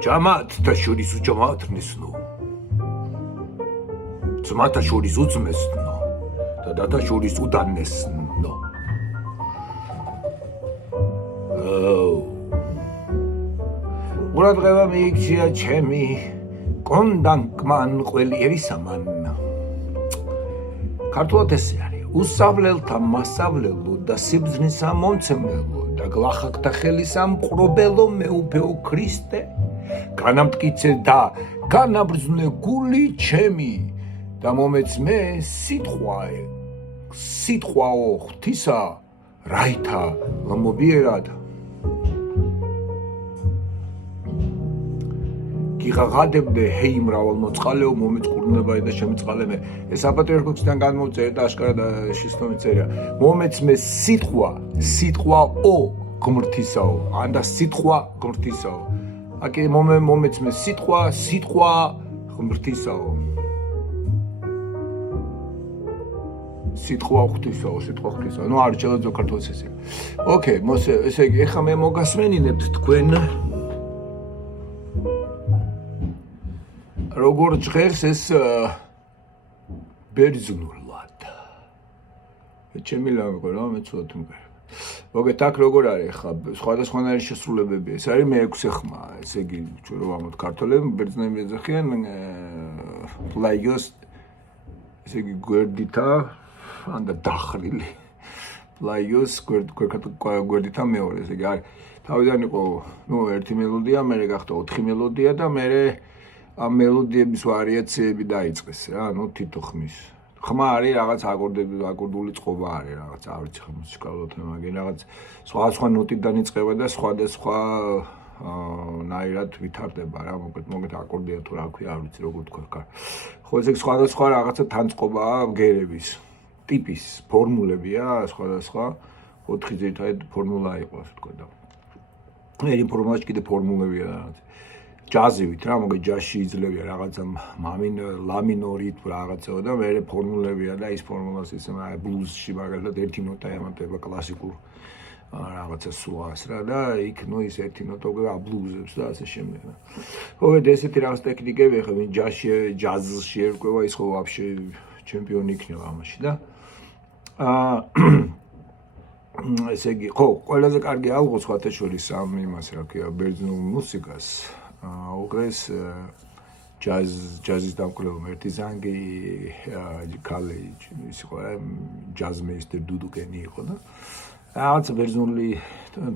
ჯამათთა შორის უჯამათნისნო ძმათა შორის უძმესნო და დათა შორის უდანესნო ყურადღება მიიქცია ჩემი კონდანკმან ყველიერისამან ქართულად ესე არის უსავლელთა მასავლელო და სიბრძნისა მომცემლელო და გლახაკთა ხელისა მყრობელო მეუფეო ქრისტე განამტკიცე და განაბრძნე გული ჩემი და მომეცმე სიტყვაო ღვთისა რაითა ლამობიერად გიღაღადებდე ჰეი მრავალმოწყალეო მომეწყურნება და შემეწყალემე ეს აპატრიარქოსთან განმოვწერე და აშკარად შესწავლით მომეცმე სიტყვაო ღმრთისაო ანდა სიტყვა ღმრთისაო აკი მომეცმე სიტყვა ღმრთისაო სიტყვა ღვთისაო ნუ არ შეიძლება ქართულს ესე ოკეი ესე იგი ეხლა მე მოგასმენინებთ თქვენ როგორ ჭღერს ეს ბერძნულად ჩემი ლამბო რა მე ცოტა მგერ მოგეთ აქ როგორ არის ხა სხვადასხვანაირი შესრულებები ეს არის მე-6 ხმა ესე იგი ჩვენ რომ ამოთ ქართველები ბერძნები ეძახიან პლაიოს ესე იგი გვერდითა ანდა დახრილი პლაიოს გვერდითა მეორე ესე იგი არის თავიდან იყო ნუ ერთი მელოდია მერე გახდა 4 მელოდია და მერე ამ მელოდიების ვარიაციები დაიწყეს რა ნუ თითო ხმის ხმა არის რაღაც აკორდული წყობა არის რაღაც არ ვიცი ხა მუსიკალურად მაგენ რაღაც სხვა ნოტიდან იწყება და სხვა ნაირად ვითარდება რა მოგეთ აკორდია თუ რა ქვია არ ვიცი როგორ თქვა ხო ეს სხვა რაღაცა თანწყობაა გერების ტიპის ფორმულებია სხვა 4 ძირითადი ფორმულა იყო ასე თქვა და მე ფორმულაში კიდე ფორმულებია რაღაც ჯაზივით რა მოგე ჯაზში იძლევია რაღაცა ლამინორით რაღაცაო და მე ფორმულებია და ის ფორმულას ისე ბლუზში მაგალითად ერთი ნოტა ემატება კლასიკურ რაღაცა სუას რა და იქ ნუ ის ერთი ნოტა აბლუზებს და ასე შემდეგ რა ხო ესეთი რაღაც ტექნიკები ხა ვინ ჯაზში ერკვევა ის ხო ვაფშე ჩემპიონი იქნება ამაში და ესე იგი ხო ყველაზე კარგი ალღო სხვათა შორის ამ იმას რა ქვია ბერძნულ მუსიკას უყრეს ჯაზის დამკვლევი ერთი ზანგი კალეჯ ის იყო ჯაზმეისტერ დუდუკენი იყო და რაღაც ბერძნული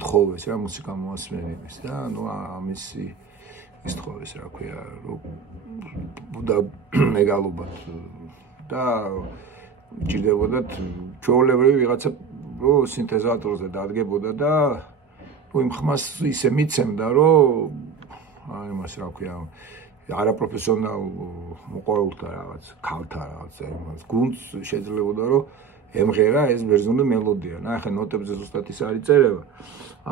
თხოვეს რა მუსიკა მოასმენების და ნუ ამისი ის თხოვეს რა ქვია და მეგალობად და ჭირდებოდათ ჩვეულებრივი ვიღაცა სინთეზატორზე დადგებოდა და ნუ იმ ხმას ისე მიცემდა რომ აი მას რა ქვია არაპროფესიონალ მოყვარულთა რაღაც ქალთა რაღაც იმას გუნდს შეძლებოდა რომ ემღერა ეს ბერძნული მელოდია ნახე ნოტებზე ზუსტად ის არის წერება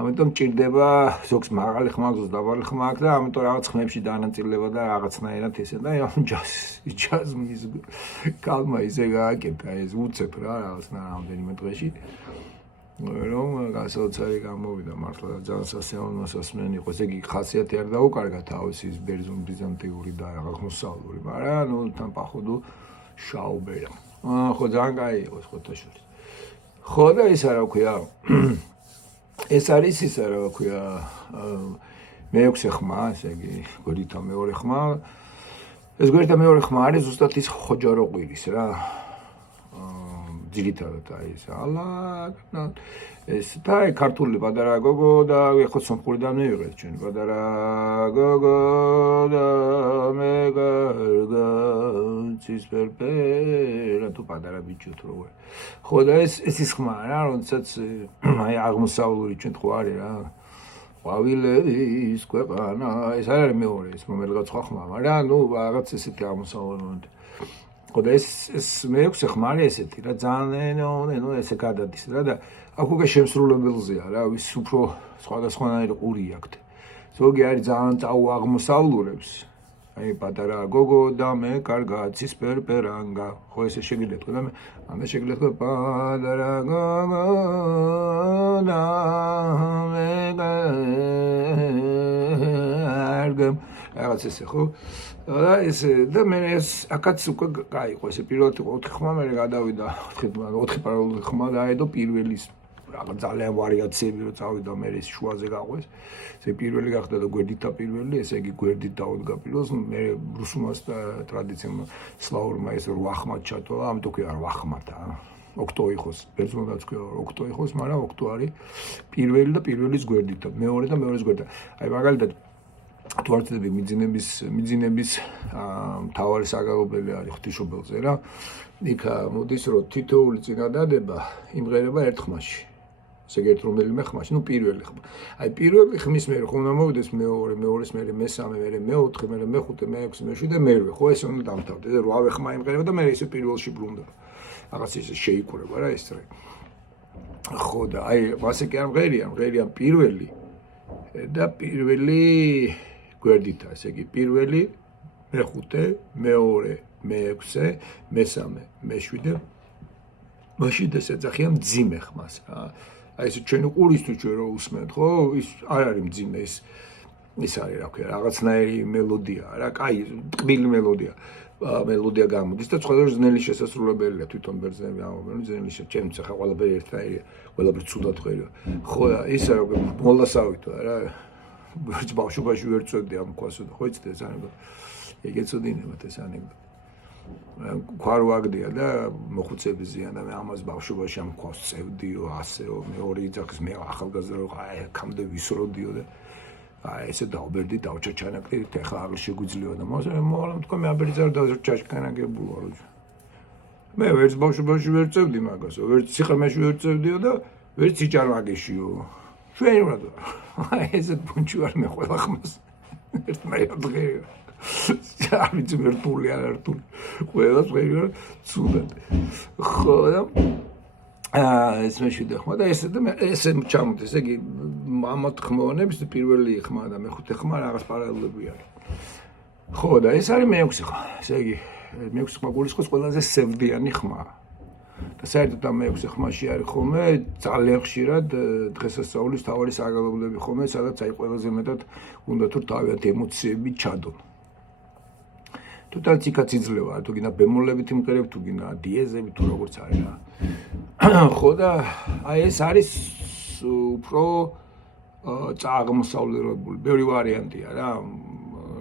ამიტომ ჭირდება ზოგს მაღალი ხმა ზოგს დაბალი ხმა აქვს და ამიტომ რაღაც ხმებში დაანაწილება და რაღაცნაირად ესე და ჯაზმის კალმა ისე გააკეთა ეს უცებ რა რაღაცნა რამდენიმე დღეში რომ გასაოცარი გამოვიდა მართლა ძალიან სასიამოვნო იყო ესე იგი ხასიათი არ დაუკარგა თავის ის ბიზანტიური და აღმოსავლური მაგრამ ნუ თან პაходу შაუბერა ხო ძალიან კაი იყო ხოთა შორის ხო და ის რა ქვია ეს არის ისა რა ქვია მე-6 ხმა ესე იგი გვერდითა მეორე ხმა ეს გვერდითა მეორე ხმა არის ზუსტად ის ხოჯაროყვირის რა ძირითადად აი ეს ალა ეს და ქართული პატარა გოგო და ეხლა სომხურიდან მივიღეთ ჩვენ პატარა გოგო და მე გარდა ცისფერფერა თუ პატარა ბიჭო თუ როგორ ხო და ეს ის ხმა რა როდესაც აი აღმოსავლური ჩვენ ხო არის რა ყვავილების ქვეყანა ეს არ არის მეორე ეს მომერღა სხვა ხმა მაგრამ ნუ რაღაც ესეთი აღმოსავლური ხო და ეს მე-6 ხმა არის ესეთი რა ძალიან ნუ ესე გადადის რა და აქ უკვე შემსრულებელზეა რა ვის უფრო სხვადასხვანაირი ყური აქვს ზოგი არის ძალიან წაუაღმოსავლურებს აი პატარა გოგო და მე კარგა ცისფერფერანგა ხო ესე შეგიძლიათ თქვა და მე ამას შეგიძლიათ თქვა პატარა გოგო და მე ენერგიამ, რაღაც ესე ხო? და ეს და მე ეს აქაც უკვე გაიყო, ესე პირველად იყო 4 ხმა, მე გადავიდა 4 პარალელური ხმა დაედო პირველის რაღაც ძალიან ვარიაციები რო წავიდა მე ეს შუაზე გაყვეს. ესე პირველი გახდა და გვერდით პირველი, ესე იგი გვერდით დაუდგა პირველს, მე რუსულმა ტრადიციამ სლავურმა ეს 8 ხმად ჩათვალა, ამიტომ ქვია 8 ხმათა. ოქტო იყოს, ბერძნულადაც ქვია ოქტო იყოს, მაგრამ ოქტო არის პირველი და პირველის გვერდით, მეორე და მეორის გვერდით. აი მაგალითად თუ არ ვცდები მიძინების მთავარი საგალობელი არის ღვთისმშობელზე რა. იქ მოდის რომ თითოეული წინადადება იმღერება ერთ ხმაში. ესე იგი რომელიმე ხმაში, ნუ პირველი ხმა. აი პირველი ხმის მერე ხო უნდა მოვიდეს მეორე, მეორის მერე მესამე, მერე მეოთხე, მერე მეხუთე, მეექვსე, მეშვიდე, მერვე. ხო ეს უნდა დამთავრდეს. ეს 8 ხმა იმღერება და მე ისე პირველში ბრუნდება. რაღაც ისე შეიკურება რა ეს რე. ხო და აი მასე კი არ მღერია პირველი და პირველი გვერდითა, ესე იგი პირველი, მეხუთე, მეორე, მეექვსე, მესამე, მეშვიდე. მაშინ ეს ეძახიან მძიმე ხმას რა. აი ეს ჩვენ უყურისთვის ჩვენ რო უსმენთ, ხო? ის არ არის მძიმე, ის არის რა ქვია, რაღაცნაირი მელოდია რა, კაი, ტკბილი მელოდია გამოდის და ცხოვრების ძნელი შესასრულებელია თვითონ ბერძნები ამბობენ, ძნელი ჩემც ახლა ყველაფერი ერთნაირია, ყველაფერი ცუდად ხვერია. ხო და ისა როგორ მოლასავითო რა. ბავშვობაში ვერ წვევდი ამ ქვასო და ხო იცით ეს ანეკდოტა. ეგეც ოდინებათ ეს ანეკდოტა. ქვარ ვაგდია და მოხუცების ზიან და მე ამას ბავშვობაში ამ ქვას წევდიო, ასეო, მე ორი ძახის მე ახალგაზრდა რო აი აქამდე ვისროდიო და აი ესე დავბერდი დავჩაჩანაკდით, ეხლა არ შეგვიძლია და მოვალა თქვა მე აბერძარ დავჩაჩანაკებულა რო. მე ვერც ბავშვობაში ვერ წევდი მაგას, ვერც სიხამაში ვერ წევდიო და ვერც იჭარმაგეშიო. ჩვენ რა აი ესე პუნჩი ვარ მე ყველა ხმას. ერთმანეთს ღერია. არ ვიცი ვერტული არ რტული. ყველას ღერია ცუდად. ხო და ეს მეშვიდე ხმა და ესე ჩამოდის, ესე იგი ამ 4 ხმოვანების პირველი ხმა და მეხუთე ხმა რაღაც პარალელები არის. ხო და ეს არის მეექვსე ხმა. ესე იგი მეექვსე ხმა გულისხმობს ყველაზე სევდიანი ხმა. და საერთოდ ამ მეექვსე ხმაში არის ხოლმე ძალიან ხშირად დღესასწაულის თავარი საგალობლები ხოლმე, სადაც აი ყველაზე მეტად უნდა თუ თავიანთ ემოციები ჩადონ. თუ თაც იქაც იძლევა, თუ გინდა ბემოლებით იმღერებ, თუ გინდა დიეზები, თუ როგორც არის რა. ხო და აი ეს არის უფრო წაღმოსავლებული, ბევრი ვარიანტია რა.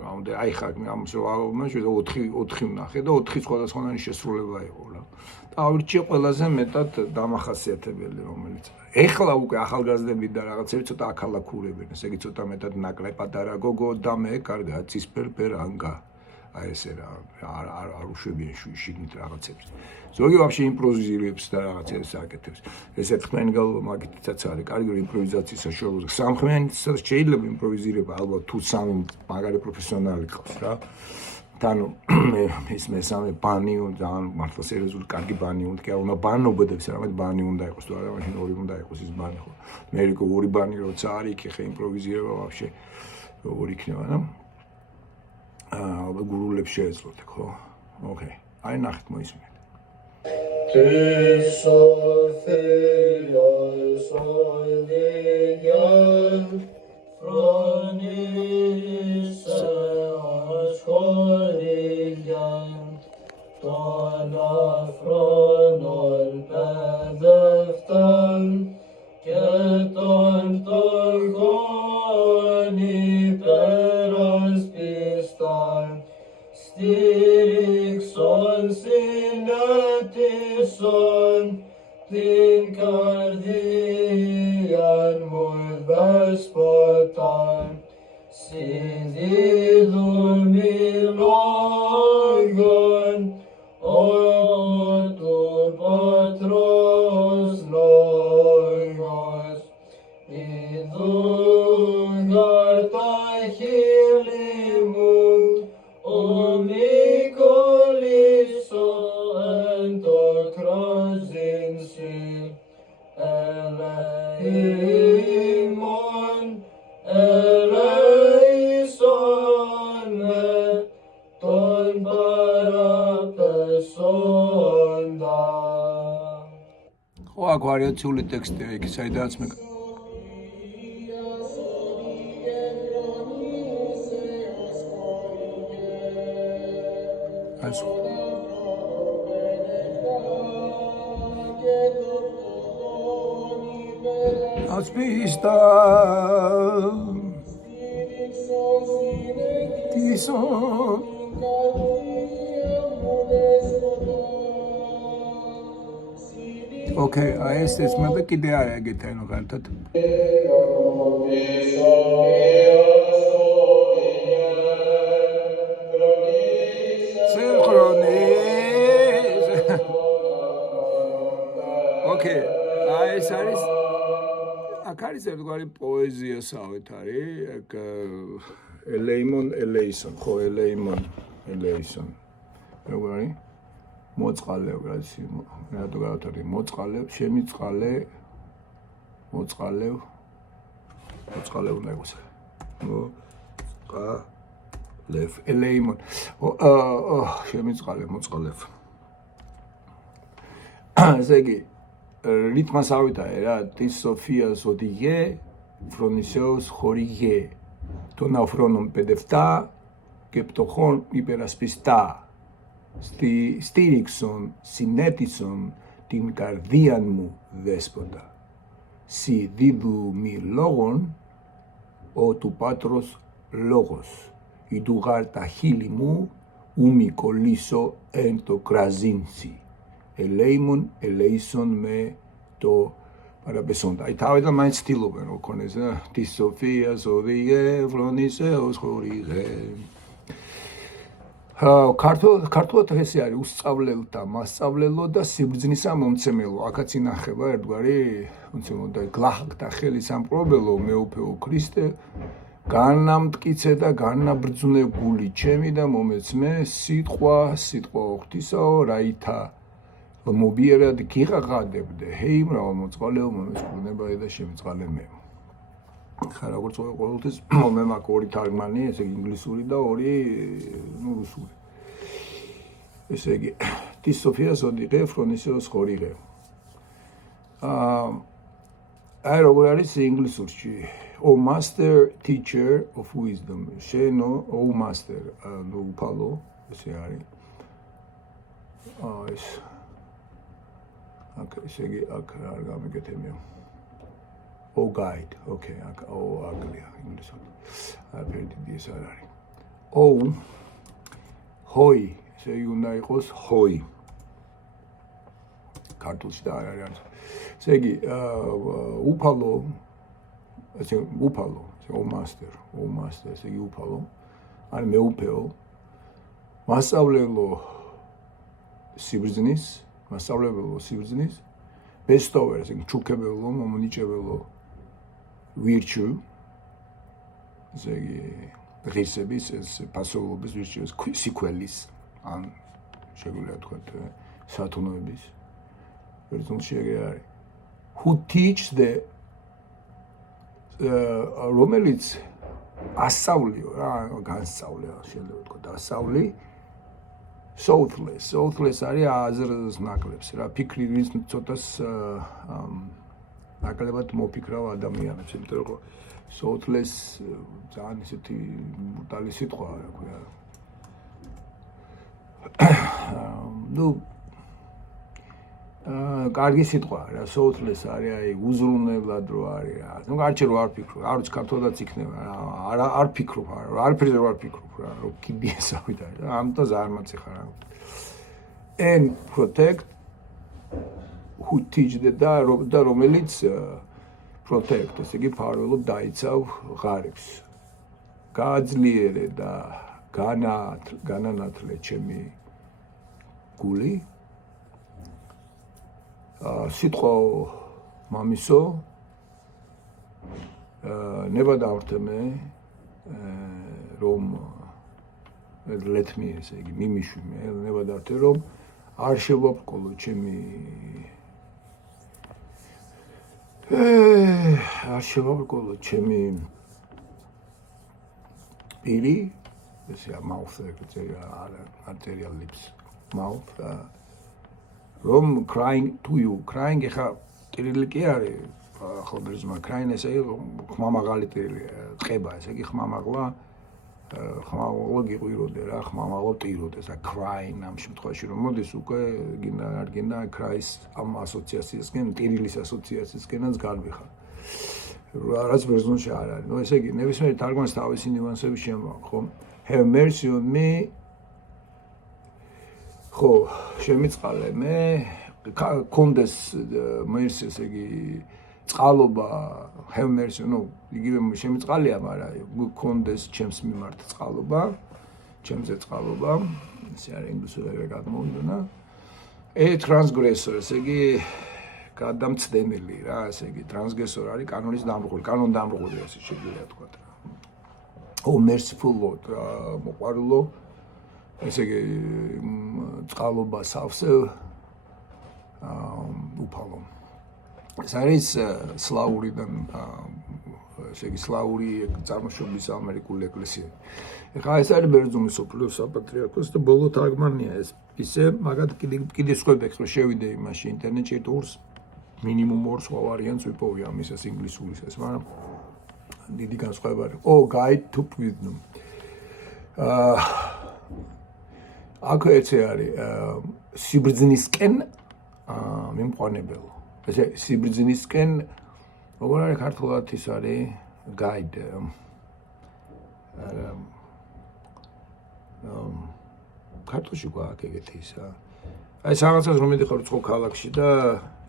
რამოდე აი ხარ ამ შევავმაში 4 ვნახე და 4 სხვადასხვანაირი შესრულება იყო რა. და ავრჩიე ყველაზე მეტად დამახასიათებელი რომელიც. ეხლა უკვე ახალგაზრდები და რაღაცები ცოტა აქალაქურებენ, ესე იგი ცოტა მეტად ნაკლებ პატარა გოგო და მე კარგად ცისფერ ანგა. აი ესე რა არ უშვებიან შიგნით რაღაცებს. ზოგი ვაფშე იმპროვიზირებს და რაღაცებს აკეთებს. ეს ერთხმიანი გალობა მაგითაც არის, კარგი იმპროვიზაციის საშუალება. სამხმიანიცაც შეიძლება იმპროვიზირება, ალბათ თუ სამი მაგარი პროფესიონალი ყავს რა. ანუ ეს მესამე ბანი და მართლა სერიოზული კარგი ბანი უნდა, კი არა უნდა ბანობდებს, რამედ ბანი უნდა იყოს, თუ არა მაშინ ორი უნდა იყოს ის ბანი ხო. მე რიგო ორი ბანი როცა არის, იქ ხე იმპროვიზირება ვაფშე ორი იქნება რა. ალბათ გურულებს შეეძლოთ, ხო? ოკეი. აი ნახეთ მოისმინეთ. Styrikson sinatison din kardian mot vespotan sididum milogon otu patros logos idungar tachilimum omikoliso entokrozinsi eleimon eleison ton parapesonda. ხო, აქ ვარიაციული ტექსტია, იქ საიდანაც მე ასე Aspista Tison Okay, ეს მე კიდე არა ეგეთ ანუ განთად. Okay, ეს არის აქ არის ერთგვარი პოეზია სავეთ არის Eleison, ხო Eleison. როგორი? მოწყალე რაც რატო გავთარი მოწყალე შემიწყალე მოწყალე უნდა იყოს მოწყალე Eleimon შემიწყალე მოწყალე ესე იგი რიტმას ავიტარე რა tis Sophias odige Froniseos chorige ton afronon pedefta keptochon hyperaspista Στήριξον, συνέτησον την καρδίαν μου δέσποτα. Σι δίδου μη λόγων, ο του πάτρος λόγος. Η του γάρ τα χείλη μου, ου μη κολλήσω εν το κραζίντσι. Ελέημον, ελέησον με το παραπεσόντα. Η τάβητα μάιν στήλοβεν, ο κονές, της Σοφίας οδηγέ, Φρονίσεως χορηγέ. ქართულად ესე არის უსწავლელთა მასწავლელო და სიბრძნისა მომცემელო. აქაც ინახება ერთგვარი მომცემელო და გლახაკთა ხელის ამპრობელო მეუფეო ქრისტე განამტკიცე და განაბრძნებული ჩემი და მომეცმე სიტყვა ღვთისაო რაითა მობიერად გიყაყადებდე ჰეი მრავალმოწყალეო მომეწყუნება და შემიწყალე მე. ხა როგორც ყოველთვის მე მაქვს ორი თარგმანი, ესე იგი ინგლისური და ორი რუსული. ესე იგი tis Sophias odige Froniseos chorige. აი როგორ არის ინგლისურში? O master teacher of wisdom. შენო O master, უფალო, ესე არის. ეს აქ ესე იგი აქ არ გამიგეთებია. O guide, okay, O ugly ინგლისურად. ფერდიდი ეს არ არის. O hoi, ესე იგი უნდა იყოს hoi. ქართულში და არ არის. ესე იგი უფალო, ესე უფალო, O master, ესე იგი უფალო. ან მეუფეო. მასწავლებლო სიბრძნის, ბესტოვერ, ესე იგი ჩუქებელო, მომნიჭებელო virtue, ესე იგი ღირსების, პასუხობის virtues, სიკველის, ან შეგვიძლია ვთქვათ სათნოების ბერძნულში ეგრე არის. Who teach the რომელიც ასწავლიო რა, განსწავლია შეიძლება ვთქვათ, ასწავლი Southless არის აზრს ნაკლებს რა, ფიქრი ვინც ცოტას ნაკლებად მოფიქრავ ადამიანებს, იმიტომ რომ Southless ძალიან ისეთი ბრუტალი სიტყვაა, რა ქვია. ნუ კარგი სიტყვაა რა, Southless არის, აი უზრუნველად რო არის რა. ნუ არჩე რო არ ფიქრობ, არ ვიცი ქართულადაც იქნება რა, არ ფიქრობ, არაფერზე რო არ ფიქრობ რა, რო კიდე ესავით არის. ამიტომ ზარმაც ეხარ რა. And protect who teach და რომელიც protect, ესე იგი ფარველობ დაიცავ ღარიბს. გააძლიერე და განანათლე ჩემი გული. სიტყვა მამისო ნება დავრთმე რომ let me ესე იგი მიმიშვი მე ნება დავრთე რომ არ შევაპყოლო ჩემი არ შევაპყოლო ჩემი პირი ესე mouth arterial lips mouth რომ crying to you crying ეხა კირილი კი არის ხო ბერძნულმა crying ესე იგი ხმამაღალი ტირილი წყება ესე იგი ხმამაღლა ხმამაღლა გიყვიროდე რა, ხმამაღლა ტიროდეს, crying ამ შემთხვევაში რომ მოდის უკვე გინდა არ გინდა cries ამ ასოციაციისგან, ტირილის ასოციაციისგანაც განვიხარ. რაც ბერძნულში არ არის. ნუ ესე იგი, ნებისმიერი თარგმანის თავისი ნიუანსები შემოაქვს, ხო? Have mercy on me. ხო, შემიწყალე მე, კონდეს mercy, ესე იგი წყალობა, have mercy, ნუ იგივე შემიწყალია, მაგრამ კონდეს ჩემს მიმართ წყალობა, ჩემზე წყალობა, ესე არის ინგლისურად გადმოვიდონა. Transgressor, ესე იგი გადამცდენელი რა, ესე იგი ტრანსგრესორ არის კანონის დამრუღელი, კანონ დამრუღელი ასე შეგვიძლია თქვა რა. Merciful Lord, მოყვარულო, ესე იგი წყალობა სავსე უფალო. ეს არის სლავურიდან, ესე იგი სლავური წარმოშობის ამერიკული ეკლესია. ეხლა ეს არის ბერძნული სოფლიო საპატრიარქოს და ბოლო თარგმანია ეს. ისე მაგათ კიდე სხვებեք რომ შევიდე იმაში ინტერნეტში ტურს მინიმუმ 2 სხვა ვარიანტს ვიპოვე ამისას ინგლისურისას, მაგრამ დიდი განსხვავება არის. Guide to Wisdom. აქ ეცე არის სიბრძნისკენ მიმყვანებელო. ესე სიბრძნისკენ როგორ არის ქართულად ის არის guide. ქართულში გვაქვს ეგეთი ისა. აი რაღაცას რომ მიდიხარ უცხო ქალაქში და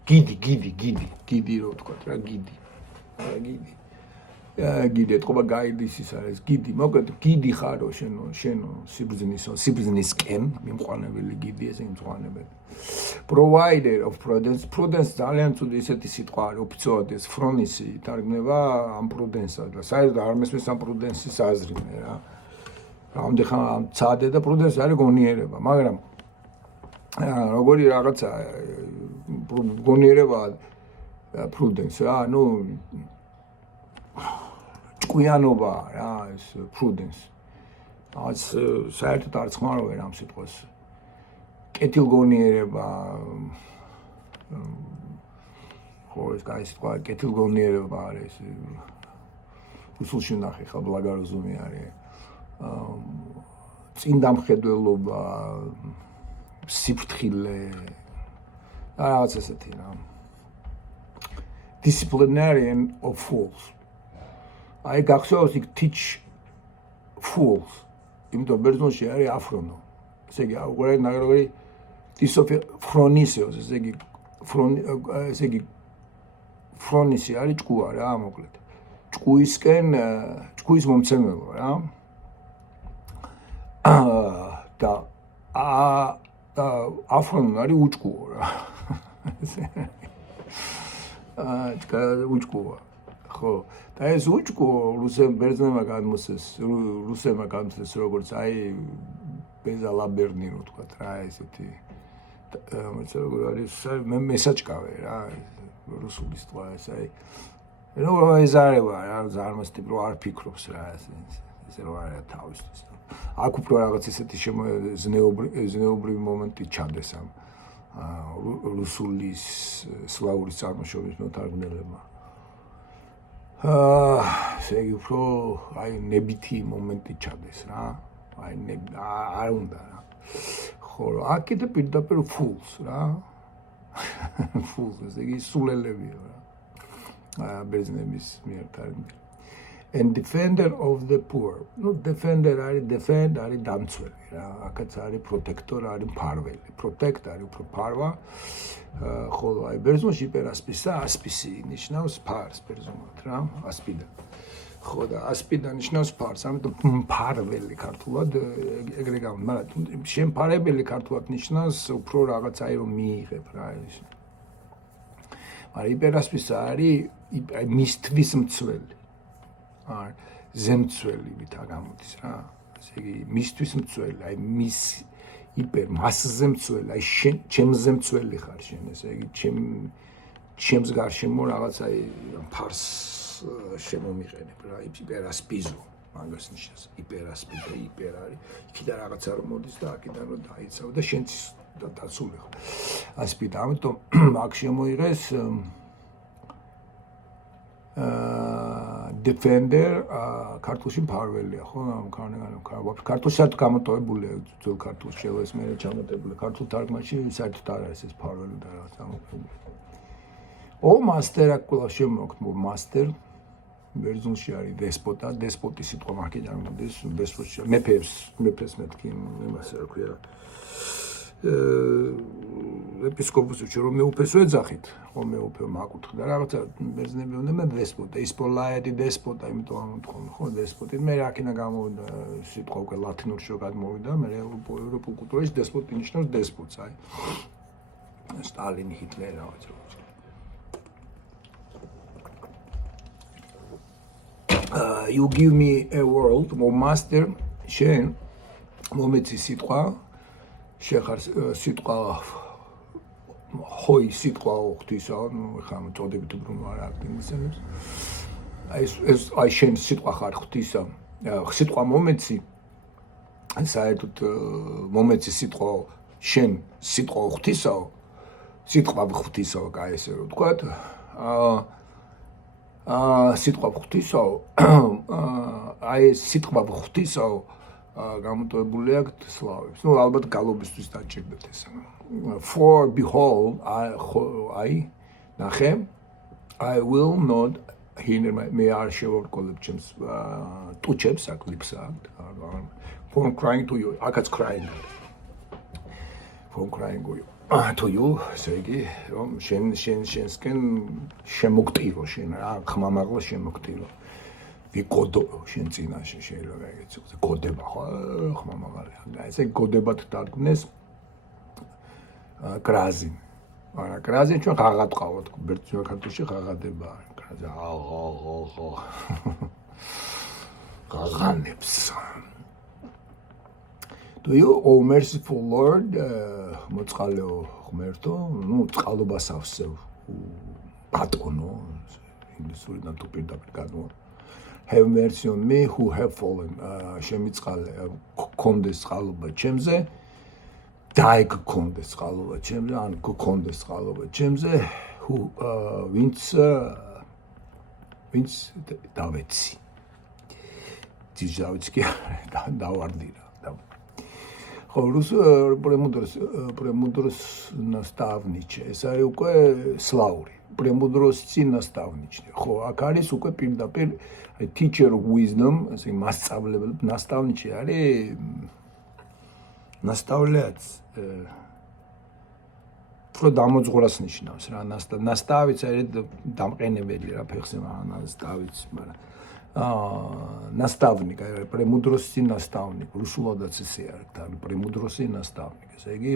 გიდი რო ვთქვა რა გიდი. გიდი. გიდი ეთქობა გაიდის ის არის გიდი. მოკლედ გიდი ხარო შენო სიბრძნისკენ მიმყვანებელი გიდი ესე მიმყვანებელი. Provider of prudence. Prudence ძალიან ცუდი ისეთი სიტყვა არის ოფიციალურად ეს ფრონისი თარგმნება ამ პრუდენსად. საერთოდ არ მესმის ამ პრუდენსის აზრი მე რა. რამდენიხან ცადე და პრუდენსი არის გონიერება, მაგრამ როგორი რაღაცა გონიერება პრუდენსი რა, ნუ ჭკვიანობა რა ეს პრუდენსი. რაც საერთოდ არ ხმარობენ ამ სიტყვას. კეთილგონიერება ხო ეს კაი სიტყვა კეთილგონიერება არის. უსულში ნახე ხა ბლაგაროზუმი არის. წინდამხედველობა, სიფრთხილე, რაღაც ესეთი რა. Disciplinarian of fools. აი გახსოვს იქ teach fools. იმიტომ ბერძნულში არის აფრონო. ესე იგი აღარ ნაგროვი დისოფრონისიოს, ესე იგი ფრონისი არის ჭკუა რა, მოკლედ. ჭკუისკენ ჭკუის მომცემელო რა. და აფრონი არის უჭკუო რა. უჭკუა. ხო, და ეს უჭკუო ბერძნებმა გადმოსცეს, რუსებმა გადმოსცეს როგორც აი ბეზა ლაბერნი რო თქვა რა ესეთი. მეც როგორ არის მესაჭკავე რა რუსული სიტყვა ეს აი. როგორ ეზარება რა ზარმასტი რო არ ფიქრობს რა ესე რო არა თავისთვის. აქ უფრო რაღაც ესეთი ზნეობრივი მომენტი ჩანდეს ამ რუსული სლავური წარმოშობის მოთარგმნელებმა. ესე იგი უფრო აი ნებითი მომენტი ჩანდეს რა. აი არ უნდა რა. ხო, აქ კიდე პირდაპირ fools რა. fools ესე იგი სულელებია რა. ბერძნების მიერ თარგმნილი. And defender of the poor. No defender არის defend არის დამცველი რა. აქაც არის protector არის მფარველი. Protect არის უფრო ფარვა. ხოლო აი ბერძნულში იპერასპისა ასპისი ნიშნავს ფარს ბერძნულად რა. ასპიდა. ხო და ასპიდა ნიშნავს ფარს. ამიტომ მფარველი ქართულად ეგრე გამა. მაგრამ შემფარებელი ქართულად ნიშნავს უფრო რაღაც აი რომ მიიღებ რა ის. მაგრამ იპერასპისა არის მისთვის მცველი. ზემცველი ვითა გამოდის რა. ესე იგი მისთვის მცველი, აი მის მასზე მცველი, აი ჩემზე მცველი ხარ შენ, ესე იგი ჩემს გარშემო რაღაც აი ფარს შემომიყენებ რა, იპერასპიზო, მაგას ნიშნავს, იპერასპიზო, იპერ არის. იქიდან რაღაცა რომ მოდის და აქედან რომ დაიცავ და შენც დაცული ხო. ასპიდა, ამიტომ აქ შემოიღეს defender ქართულში მფარველია ხო ამ ქართულსაც გამოტოვებულია ძველ ქართულში ეს მე ჩამოტებული ქართულ თარგმანში საერთოდ არ არის ეს მფარველი და რაღაც ამოყრილი ო მასტერ აკულა შემოქვთ მასტერ ბერძნულში არის დესპოტი სიტყვა მაგიდან მოდის დესპოტი მეფეს მეთქი იმას რა ქვია ეპისკოპოსი რომ მეუფეს ვეძახით რომ მეუფე მაკუთხდა რაღაცა ბერძნები უნდა დესპოტა ის პოლაეთი დესპოტა იმიტომ ამოთქონ ხო დესპოტი მე აქინა გამოვიდა სიტყვა უკვე ლათინურში რო გადმოვიდა მე ევროპულ კულტურაში დესპოტი ნიშნავს დესპოტს აი სტალინი ჰიტლერი რაღაცა you give me a world master შენ მომეცი სიტყვა შეხარ სიტყვა ხოი სიტყვა ოხთისა ნუ ხა მოწოდებით უბრუნ არ აქტინგისებს აი შენ სიტყვა ხარ ღვთისა სიტყვა მომეცი საერთოდ მომეცი სიტყვა შენ სიტყვა ღვთისაო სიტყვა ღვთისაო კაი ესე რომ ვთქვათ სიტყვა ღვთისაო აი სიტყვა ღვთისაო გამოტოვებული აქვს სლავებს. ნუ ალბათ გალობისთვის დაჭირდეთ ეს. For behold, I ნახე, I will not მე არ შევარკვევებ ჩემს ტუჩებს აქ ლიფს აქ. From crying to you, აქაც crying. From crying to you, ესე იგი, რომ შენსკენ შემოგტირო შენ რა, ხმამაღლა შემოგტირო. ვიკოდო შენ წინაშე შეიძლება ეგეც უძე გოდება ხო ხმამაღალია ესე გოდებად დადგმეს კრაზი არა კრაზი ჩვენ ხაღად ყავთ ბერძნულ ქართულში ხაღადება კრაზი ხაღანებს Do you, O merciful Lord, მოწყალეო ღმერთო, ნუ წყალობას ავსევ ბატონო ინგლისურიდან თუ პირდაპირ გადმოვა Have mercy on me who have fallen. შემიწყალე გქონდეს წყალობა ჩემზე. დაი გქონდეს წყალობა ჩემზე, ან გქონდეს წყალობა ჩემზე, ვინც დავეცი. ძიჟავიც კი დავარდირა. ხო, პრემუდროს ნასტავნიჩე. ეს არის უკვე სლავური. პრემუდროსი ნასტავნიჩე. ხო, აქ არის უკვე პირდაპირ teacher of wisdom, ასე მასწავლებელი, ნასტავნიჩი არის ნასტავლეც უფრო დამოძღვრას ნიშნავს რა, ნასტავიც არის დამყენებელი რა ფეხზე ნასტავიც, მაგრამ ნასტავნიკ არის პრემუდროსი ნასტავნიკ, რუსულადაც ესე არის, პრემუდროსი ნასტავნიკ, ესე იგი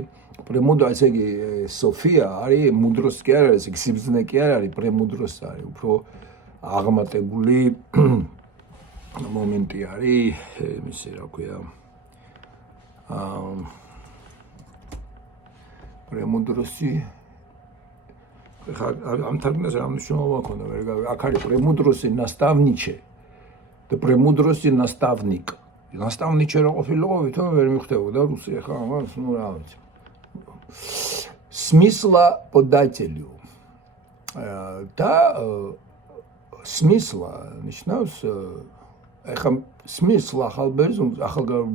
პრემუდრო, ესე იგი სოფია არის მუდროს კი არ არის, ესე იგი სიბრძნე კი არ არის, პრემუდროს არის, უფრო აღმატებული მომენტი არის იმისი რა ქვია პრემუდროსი ამ თარგმნას რა მნიშვნელობა ქონდა ვერ აქ არის პრემუდროსი ნასტავნიჩე და პრემუდროსი ნასტავნიკ ნასტავნიჩე რა ყოფილიყო ვითომ ვერ მიხვდებოდა რუსი ხა ამას ნუ რა ვიცი смысла подателю და смысла ნიშნავს ეხა смысла ახალ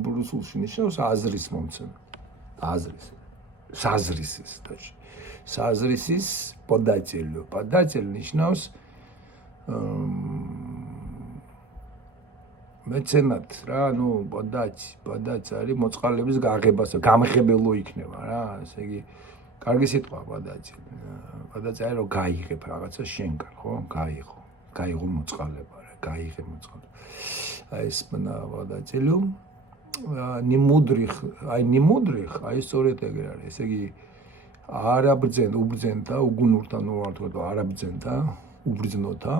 რუსულში ნიშნავს აზრის მომცემ აზრის საზრისის подателю ნიშნავს მეცენად რა ნუ подать არის მოწყალების გაღებას გამხებელო იქნება რა ესე იგი კარგი სიტყვა подать არის რომ გაიღებ რაღაცა შენგან ხო გაიღო მოწყალება რა გაიღე მოწყალება აი ეს подателю ნიმუდრიხ აი სწორედ ეგრე არის ესე იგი უბრძენდა უგუნურთან უართო არაბრძენდა უბრძნოთა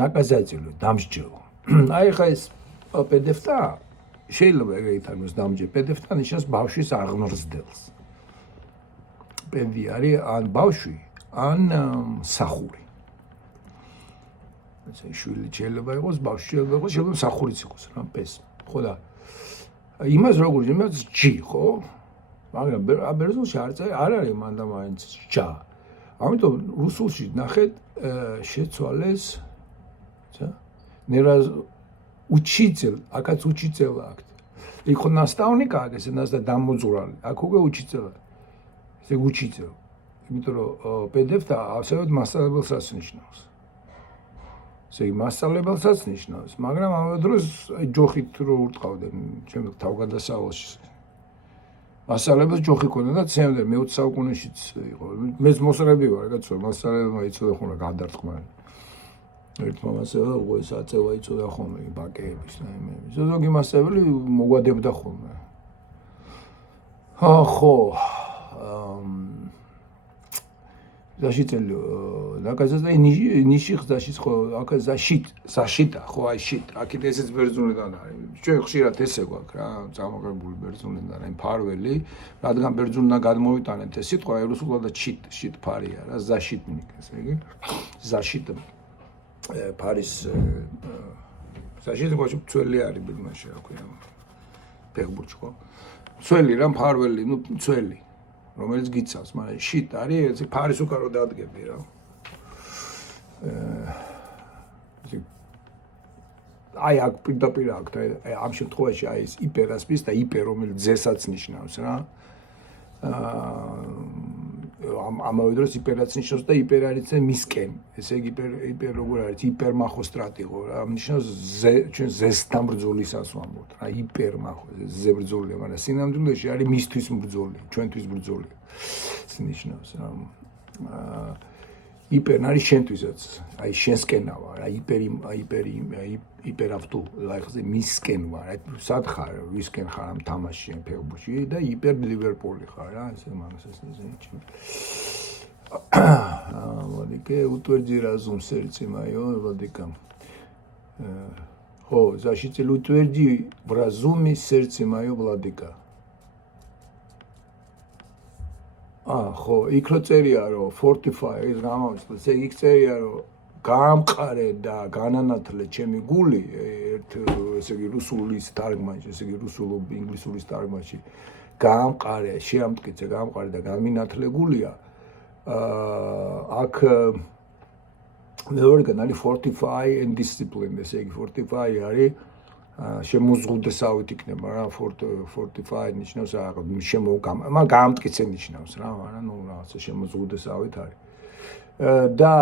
ნაკაზაჭილო დამსჯელო აი ხა ეს პედეფტა შეიძლება ეგრე ითარგმნოს დამჯე პედეფტა ნიშნავს ბავშვის აღმრძდელს პედი არის ან ბავშვი ან სახური ესე შვილი შეიძლება იყოს ბავშვი შეიძლება სახურიც იყოს რა პეს ხო და იმას როგორ იმას ჯი ხო მაგრამ ბერძნულში არ არის მანდა მაინც ჯა ამიტომ რუსულში ნახეთ შეცვალეს учитель, акაც учитель акт. Იყო ნასწავლნიკა, ეს ნასდა დამოძღვრალი. აქ უკვე учитель. ესე учитель. იმიტომ რომ პედევთა ასევე მასწავლებელსაც ნიშნავს. ესე მასწავლებელსაც ნიშნავს, მაგრამ ამავე დროს ჯოხით რო ურტყავდნენ, ჩემ თავგადასავალში. მასწავლებელს ჯოხი ქონდა და ცემდა მე-20 საუკუნეშიც იყო. მეც მოსწრები ვარ, კაცო, მასწავლებელმა იცოდა ხოლმე გადარტყმა. ერთმა მასწავლებლმა უკვე საწევა იცოდა ხოლმე ბაკეების და იმების. ზოგი მასწავლებელი მოგვადებდა ხოლმე. ხო. защитил наказать нищих защит ხო აკა защита ხო აი shit აქეთ ესეც ბერძნულიდან არის ჩვენ ხშირად ესე გვაქვს რა წამოღებული ბერძნულიდან აი ფარველი რადგან ბერძნულიდან გადმოვიტანეთ ეს სიტყვა რუსულად shit ფარია რა защитник ესე იგი защита ფარის защита გოჩ წველი არის ბილმაში რა ქვია ფეხბურთში ხო წველი რა ფარველი ნუ წველი რომელიც გიცავს, მაგრამ shit არის, ეს ფარის უკან რო დადგები რა. აი აქ პირდაპირ აქ და ამ შემთხვევაში აი ეს იპერასპის და იპერ რომელიც ძესაც ნიშნავს რა. ამავე დროს იპერაც ნიშნავს და იპერ არის მისკენ. ესე იგი იპერ როგორ არის? იპერმახოსტრატი ხო რა. ნიშნავს ჩვენ ზესთან ბრძოლისას ვამბობთ რა. იპერმახო, ზე ბრძოლია, მაგრამ სინამდვილეში არის მისთვის ბრძოლი, ჩვენთვის ბრძოლი. ეს ნიშნავს რა. იპერ არის შენთვისაც, აი შენსკენა ვარ, აი იპერავტუ, აი ხზე მისკენ ვარ, აი სად ხარ, ვისკენ ხარ ამ თამაში ამ ფეხბურთში და იპერ ლივერპული ხარ რა, ესე მაგას ეს ნიშნავს. Владыка, утверди разум в сердце мое, Владыка. О, защититель, утверди в разуме сердце мое, Владыка. ხო, იქ რო წერია რომ fortify ის გამოვიწყდა, ესე იქ წერია რომ გაამყარე და განანათლე ჩემი გული, ესე იგი რუსულის თარგმანში, ესე იგი რუსულ-ინგლისურის თარგმანში გაამყარე, შეამტკიცე, გაამყარე და განმინათლე გულია. აქ მეორეგან არის fortify and discipline, ესე იგი fortify არის შემოზღუდესავით იქნება რა fortify ნიშნავს მაგრამ გაამტკიცე ნიშნავს რა მაგრამ ნუ რაღაცა შემოზღუდესავით არის და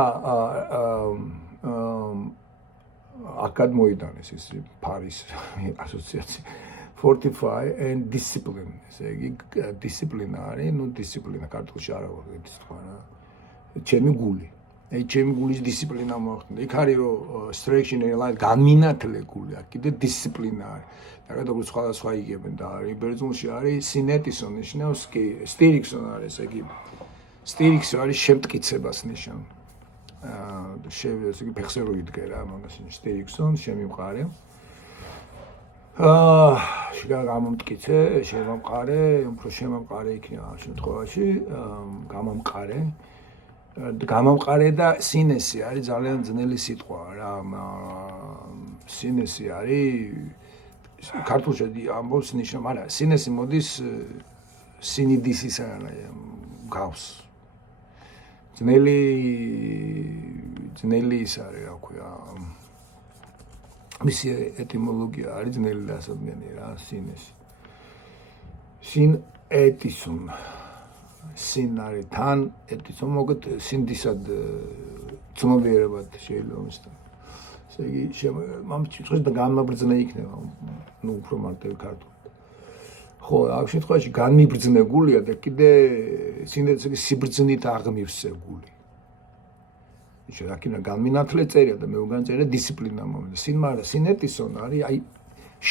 აქად მოიტანეს ეს ფარის ასოციაცია fortify and discipline ესე იგი დისციპლინა არის ნუ დისციპლინა ქართულში არ აქვს ეს თქვა რა ჩემი გული აი ჩემი გულის დისციპლინა მოახდინა. იქ არის რომ strength line განმინათლე გული, აქ კიდე დისციპლინა არის. რაღაცა სხვადასხვა იგებენ და არის ბერძნულში არის სინეტისონ ნიშნავს კი სტირიქსონ არის ესე იგი. სტირიქსო არის შემტკიცებას ნიშნავს. ესე იგი ფეხზე რო იდგე რა, მაგას სტირიქსონ შემიმყარე. გამომტკიცე, შემამყარე, უფრო შემამყარე იქნება ამ შემთხვევაში, გამამყარე. გამამყარე და სინესი არის ძალიან ძნელი სიტყვა რა სინესი არის ქართულში ამბობს ნიშნავს მაგრამ სინესი მოდის სინიდისისგან გავს ძნელი ის არის რა ქვია მისი ეტიმოლოგია არის ძნელი დასადგენი რა სინესი სინ ეტისუნ სინარი თან ეტისო მოგეთ სინდისად ცნობიერებად შეიძლება მოსთან. ესე იგი ამ შემთხვევაში და განმაბრძნე იქნება ნუ უფრო მარტივი ქართული. ხო, ამ შემთხვევაში განმიბრძნე გულია და კიდე სინდისად სიბრძნით აღმივსე გული. ისე რაკინა განმინათლე წერია და მე უგან წერია დისციპლინა მომენტ. სინმარა სინეტისონ არის აი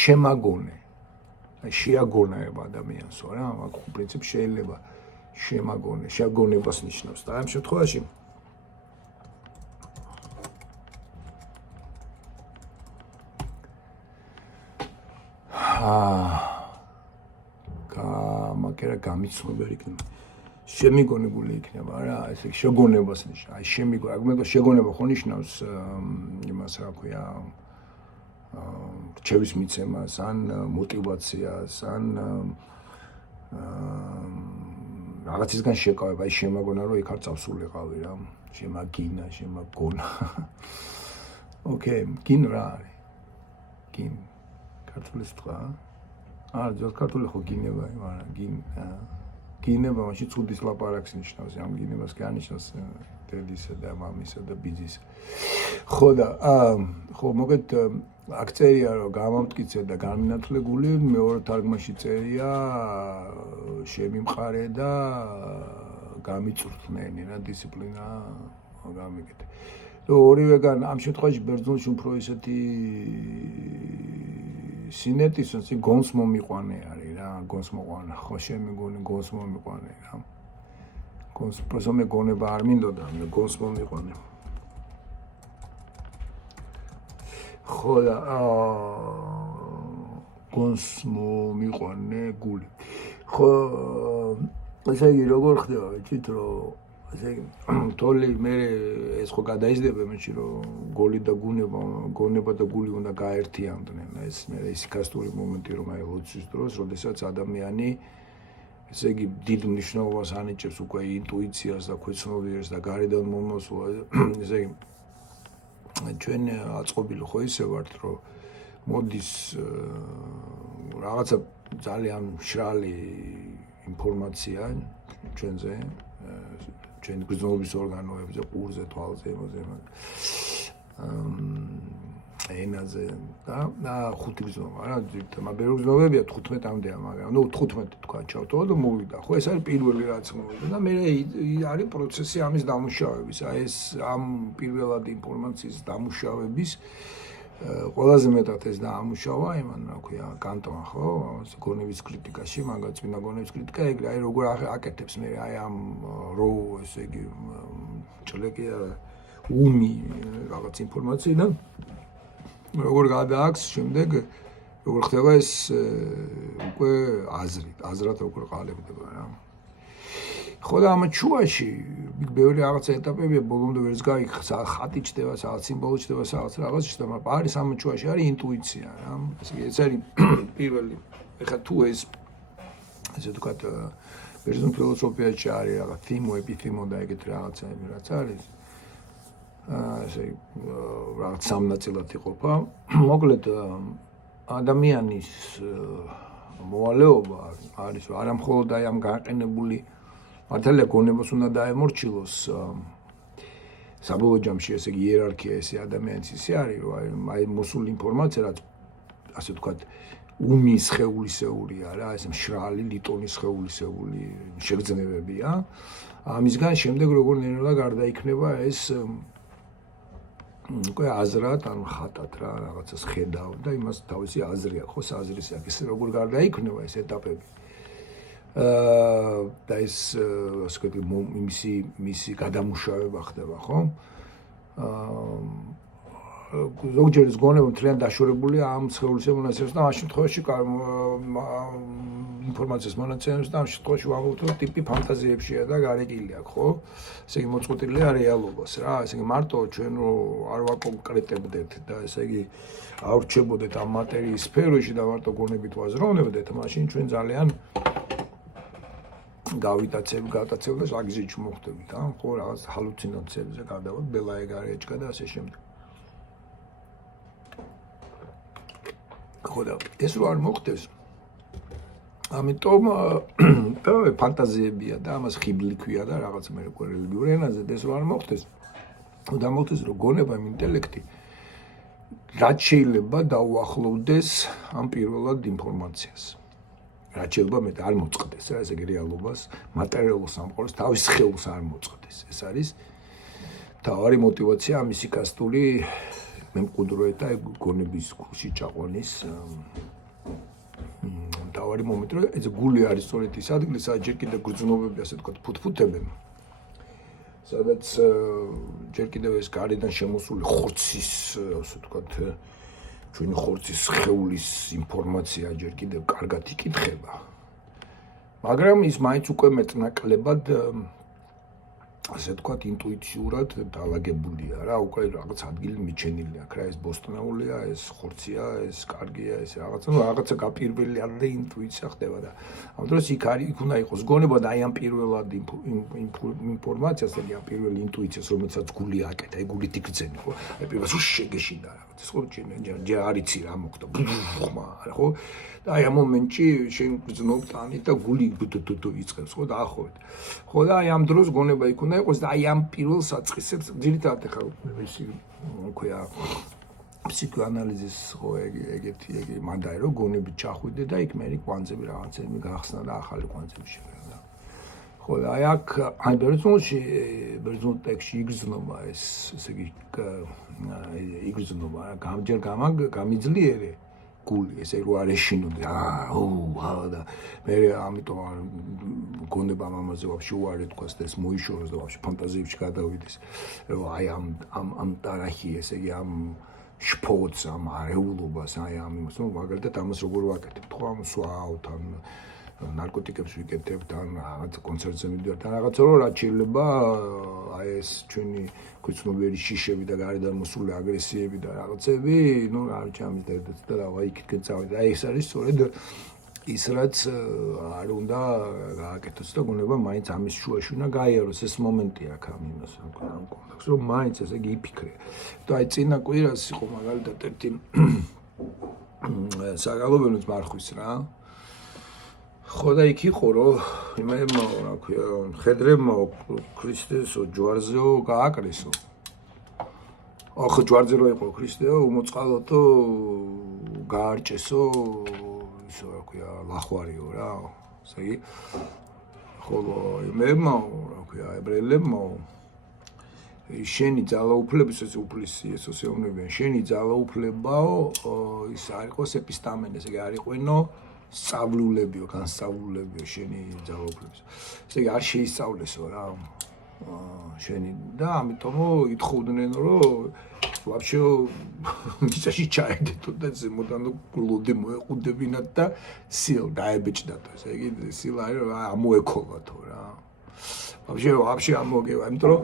შემაგონე. აი შეაგონაება ადამიანსო რა, აქ პრინციპი შეიძლება შეგონებას ნიშნავს და ამ შემთხვევაში გამაკერა გამიცნობერი იქნება შემიგონებული იქნება რა ესე შეგონებას ნიშნავს აი შემიგონება შეგონება ხო ნიშნავს იმას რა ქვია რჩევის მიცემას ან мотивაციას ან რაღაცისგან შეკავება, ის შემაგონა რომ იქ არ წავსულიყავი რა, შემაგინა, შემაგონა. ოკეი, გინ რა არის? გინ. ქართული სიტყვა? ძველ ქართული ხო გინება, მაგრამ გინება მაშინ ცუდის ლაპარაკს ნიშნავს, ამ გინებას კი ანიშნავს დედისა და მამისა და ბიძის. ხო და ხო მოგეთ აქ წერია რომ გამამტკიცე და განმინათლებული, მეორე თარგმანში წერია შემიმყარე და გამიწვრთნენი რა დისციპლინა გამიგეთ. ორივეგან ამ შემთხვევაში ბერძნულში უფრო ისეთი სინეტის გონს მომიყვანე არის რა, გონს მოყვანა, ხო შემიგონი გონს მომიყვანე რა. გონს პროსო მე გონება არ მინდოდა, მე გონს მომიყვანე. ხო და გონს მომიყვანე გული. ხო ესე იგი როგორ ხდება, ვიცით რომ ესე იგი თოლი მე ეს ხო გადაიზრდება იმაში რომ გოლი და გონება და გული უნდა გაერთიანდნენ. ეს მე ისიქასტური მომენტი რომ აი ლოცვის დროს, როდესაც ადამიანი ესე იგი დიდ მნიშვნელობას ანიჭებს უკვე ინტუიციას და ქვეცნობიერს და გარედან მომოსვლას. ესე იგი ჩვენ აწყობილი ხო ისე ვართ რომ მოდის რაღაცა ძალიან მშრალი ინფორმაცია ჩვენზე ჩვენ გრძნობის ორგანოებზე, ყურზე, თვალზე, ემოზე, ენაზე და ხუთი გრძნობა რა, მაგრამ გრძნობებია 15-მდეა, მაგრამ ნუ 15 თქვა ჩავთვალე და მოვიდა. ხო ეს არის პირველი რაც მოვიდა და მე არის პროცესი ამის დამუშავების. აი ეს ამ პირველად ინფორმაციის დამუშავების ყველაზე მეტად ეს დაამუშავა იმან რა ქვია კანტმა ხო გონების კრიტიკაში მაგაც წინა გონების კრიტიკა ეგრე აი როგორ აკეთებს მე აი ამ რო ესე იგი ჭლეკი უმი რაღაც ინფორმაციიდან როგორ გადააქვს შემდეგ როგორ ხდება ეს უკვე აზრად როგორ ყალიბდება რა ხო და ამ ჩუაში ბევრი რაღაცა ეტაპებია ბოლომდე ვერც გაიქცა ხატი ჩდება რაღაც სიმბოლო ჩდება რაღაც რაღაც ჩდება მაგრამ არის ამ ჩუაში არის ინტუიცია რა ეს არის პირველი ეხლა თუ ეს ესე ვთქვათ ბერძნულ ფილოსოფიაში არის რაღაც თიმო ეპითიმო და ეგეთ რაღაცები რაც არის ესე რაღაც სამ ნაწილად იყოფა მოკლედ ადამიანის მოვალეობა არის რომ არა მხოლოდ აი ამ გაყენებული მართალია გონებას უნდა დაემორჩილოს საბოლოო ჯამში ესე იგი იერარქია ესე ადამიანის ისე არის რომ აი მოსული ინფორმაცია რაც ასე ვთქვათ უმის სხეულისეულია რა ეს მშრალი ლიტონის სხეულისეული შეგრძნებებია ამისგან შემდეგ როგორ ნელა გარდაიქმნება ეს უკვე აზრად ან ხატად რა რაღაცას ხედავ და იმას თავისი აზრი აქვს ხო აზრის აქვს ეს როგორ გარდაიქმნება ეს ეტაპები და ეს ასე ვთქვი მისი გადამუშავება ხდება ხო ზოგჯერ ეს გონება მთლიან დაშორებულია ამ სხეულის მონაცემებს და ამ შემთხვევაში ინფორმაციის მონაცემებს და ამ შემთხვევაში ვამბობთ რომ ტიპი ფანტაზიებშია და გარეკილი აქვს ხო ესე იგი მოწყვეტილია რეალობას რა ესე იგი მარტო ჩვენ რო არ ვაკონკრეტებდეთ და ესე იგი ავრჩებოდეთ ამ მატერიის სფეროში და მარტო გონებით ვაზროვნებდეთ მაშინ ჩვენ ძალიან გავიტაცებ და საგზიჩ მოხდებით ან ხო რაღაც ჰალუცინაციებზე გადავალ ბელაეგარეჭკა და ასე შემდეგ ხო და ეს რო არ მოხდეს ამიტომ ფანტაზიებია და ამას ხიბლი ქვია და რაღაც მე უკვე რელიგიურ ენაზე ეს რო არ მოხდეს და მოხდეს რომ გონება ინტელექტი რაც შეიძლება დაუახლოვდეს ამ პირველად ინფორმაციას რაც შეიძლება მე არ მოწყდეს რა ესე იგი რეალობას მატერიალურ სამყაროს თავის სხეულს არ მოწყდეს ეს არის თავარი мотивация ამისი კასტური მემკვიდრე და გონების გულში ჩაყვანის თავარი მომენტი რომ ეს გული არის სწორედ ის ადგილი სადაც ჯერ კიდევ გრძნობები ასე ვთქვათ ფუთფუთებენ სადაც ჯერ კიდევ ეს გარედან შემოსული ხორცის ასე ვთქვათ ჩვენი ხორცის სხეულის ინფორმაცია ჯერ კიდევ კარგად იკითხება მაგრამ ის მაინც უკვე მეტნაკლებად ასე თქვათ ინტუიციურად დაალაგებულია რა, უკვე რაღაც ადგილი მიჩენილი აქვს რა, ეს ბოსტნეულია, ეს ხორცია, ეს კარგია, ეს რაღაცა გაპირველად ინტუიცია ხდება და ამ დროს იქ უნდა იყოს გონება და აი ამ პირველად ინფორმაციას, აი ამ პირველ ინტუიციას, რომელსაც გული აკეთა, აი გულით იგრძენი ხო, აი პირველს შეგეშინდა რაღაც, ხო, ჯერ არიცი რა მოხდა, ხმა, ხო? და აი ამ მომენტში შენ გძნობ ტანით და გული იწყებს ხო დაახლოებით. ხო და აი ამ დროს გონება იქ უნდა იყოს და აი ამ პირველ საწყისებს ძირითადად ახლა ისი ქვია ფსიქოანალიზის ხო ეგეთი მანდაი რომ გონები ჩახვიდე და იქ მე კვანძები რაღაცები გახსნა და ახალი კვანძები შევერდა. ხო და აი აქ აი ბერძნულ ტექსტში იგრძნობა ეს ესე იგი იგრძნობა გამჯერ გამიძლიერე გული ესე რო არ ეშინოდე და მე ამიტომ გონება მამაზე ვაფშე უარი თქვას და ეს მოიშოროს და ვაფშე ფანტაზიებში გადავიდეს რომ აი ამ ტარახი ესე იგი ამ შფოთს ამ არეულობას აი ამ იმას რომ მაგალითად ამას როგორ ვაკეთებ თქვა ამ სვავთ ან ნარკოტიკებს ვიკეთებთ ან რაღაც კონცერტზე მივიდივართ ან რაღაცა რომ რაც შეიძლება აი ეს ჩვენი ქუცნობიერი შიშები და გარედან მოსული აგრესიები და რაღაცები ნუ არ ჩამიძდეთ და აი იქით წავიდე აი ეს არის სწორედ ის რაც არ უნდა გააკეთოს და გონება მაინც ამის შუაში უნდა გაიაროს ეს მომენტი აქ ამ იმას ამ კონტექსტს რომ მაინც ესე იგი იფიქრე და აი წინა კვირას იყო მაგალითად ერთი საგალობელოს მარხვის რა ხო და იქ იყო რომ იმემა რა ქვია ხედრებმა ქრისტეს ჯვარზეო გააკრესო ახლა ჯვარზე რო იყო ქრისტეო უმოწყალოთო გაარჭესო ისო რა ქვია ლახვარიო რა ესე იგი ხოლო იმემა რა ქვია ებრაელებმა შენი ძალაუფლების ეს უფლისი ეს ოსეონებიან შენი ძალაუფლებაო ის არ იყოს ეპისტამენი ესე იგი არ იყვენო სწავლულებიო, განსწავლულებიო შენი ძალაუფლების. ესე იგი არ შეისწავლესო რა შენი და ამიტომ ითხოვდნენ რომ ვაფშე მისაში ჩაედეთო და ზემოდან გლოდი მოეყუდებინათ და სილ დაებეჭდათ. ესე იგი სილ არის ამოექოვათო რა. ვაფშე ამოგევა, იმიტომ რომ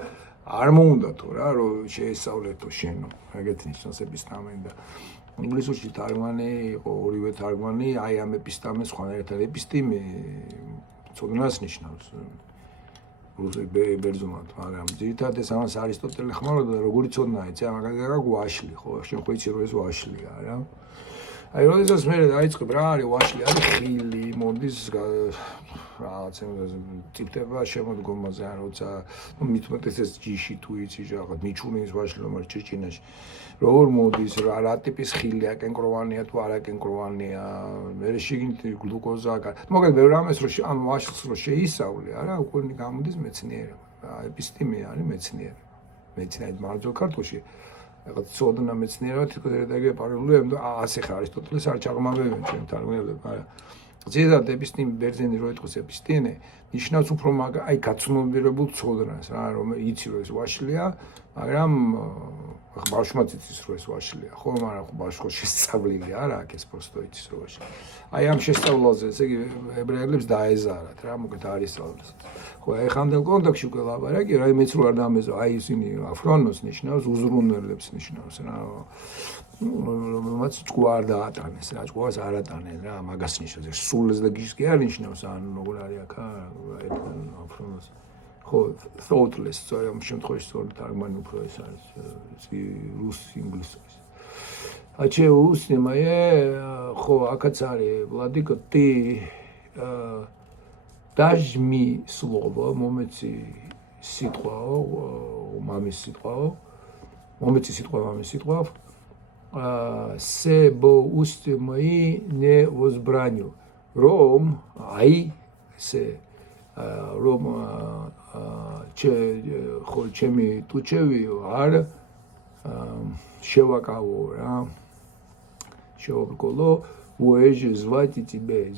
არ მოუნდათო რა რომ შეესწავლეთო შენო. ეგეთი ნიშნავს ეპისტამენი და ინგლისურში თარგმანი იყო ორივე თარგმანი აი ამ ეპისტამეს სხვანაირად ეპისტიმე ცოდნას ნიშნავს ბერძნულად მაგრამ ძირითადად ეს ამას არისტოტელე ხმარობდა როგორი ცოდნა იცი მაგალითად ვაშლი ხო შენ ხო იცი რომ ეს ვაშლია რა აი როდესაც მე დაიწყებ რა არის ვაშლი არის ხილი მოდის რაღაც ტიპება შემოდგომაზე ან როცა მithumetes ეს ჯიში თუ იცი რაღაც მიჩუნის ვაშლი რომ არის ჩეჩინაში როგორ მოდის რა ტიპის ხილია კენკროვანია თუ არა კენკროვანია მე შეგინით გლუკოზა მაგალითად ბევრ ამას რომ ამ ვაშლს რო შეისწავლე არა უკვე გამოდის მეცნიერება ეპისტიმე არის მეცნიერება მარჯვენა ქართულში რაღაც ცოდნა მეცნიერება თვითონ რედაგირება პარალელურია ასე ხარ არისტოტელეს არ ჩაღმავებენ ჩვენ თარგმნელები არა ძირითადად ეპისტიმე ბერძენი რო ეთქოს ეპისტიმე ნიშნავს უფრო აი გაცნობიერებულ ცოდნას რა რომ იცი რომ ეს ვაშლია მაგრამ ბავშვმაც იცის რომ ეს ვაშლია ხო მაგრამ ბავშვს შესწავლილი არა აქ ეს პროსტო იცის რომ ვაშლია აი ამ შესწავლაზე ესე იგი ებრაელებს დაეზარათ რა მოკეთ არის სწავლეს ხო აი ხანდელ კონტაქტში უკვე ლაპარაკი რა მეც რო არ დამეზო აი ისინი აფრონოს ნიშნავს უზრუნველებს ნიშნავს რა რომელმაც ჭკუა არ დაატანეს რა ჭკუას არ ატანენ რა მაგას ნიშნავს სულს და გიშს კი არ ნიშნავს ან როგორ არის აქ აფრონოს ხო thoughtless ამ შემთხვევაში სწორედ თარგმანი უფრო ეს არის ისი რუსი ინგლისურის აჩე უსნემაე ხო აქაც არის владыка ты дашь мне слово მომეცი სიტყვაო მამის სიტყვაო მომეცი სიტყვა მამის სიტყვა себо усты мои не возбраню რომ აი ესე რომ ხო ჩემი ტუჩევიო არ შევაკავო რა შევაკოლო უეჟ звать тебе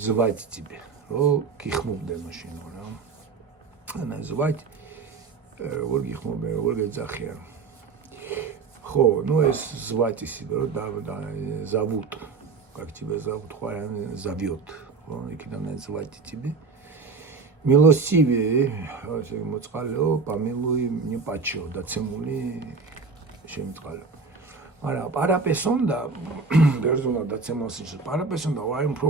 რო გიხმობდე მაშინ რა ანა звать როგორ გიხმობე როგორ გეძახია ხო ну ეს звать себе რო და зовут как тебя зовут ხო ზავიოთ ხო იქიდან звать тебе Milostivie, se moțcaleo, pamilui nipacio, dacemuli შემწყალო. მაგრამ პარაპესონდა ბერძონა დაცემასის პარაპესონდა ვაი უფრო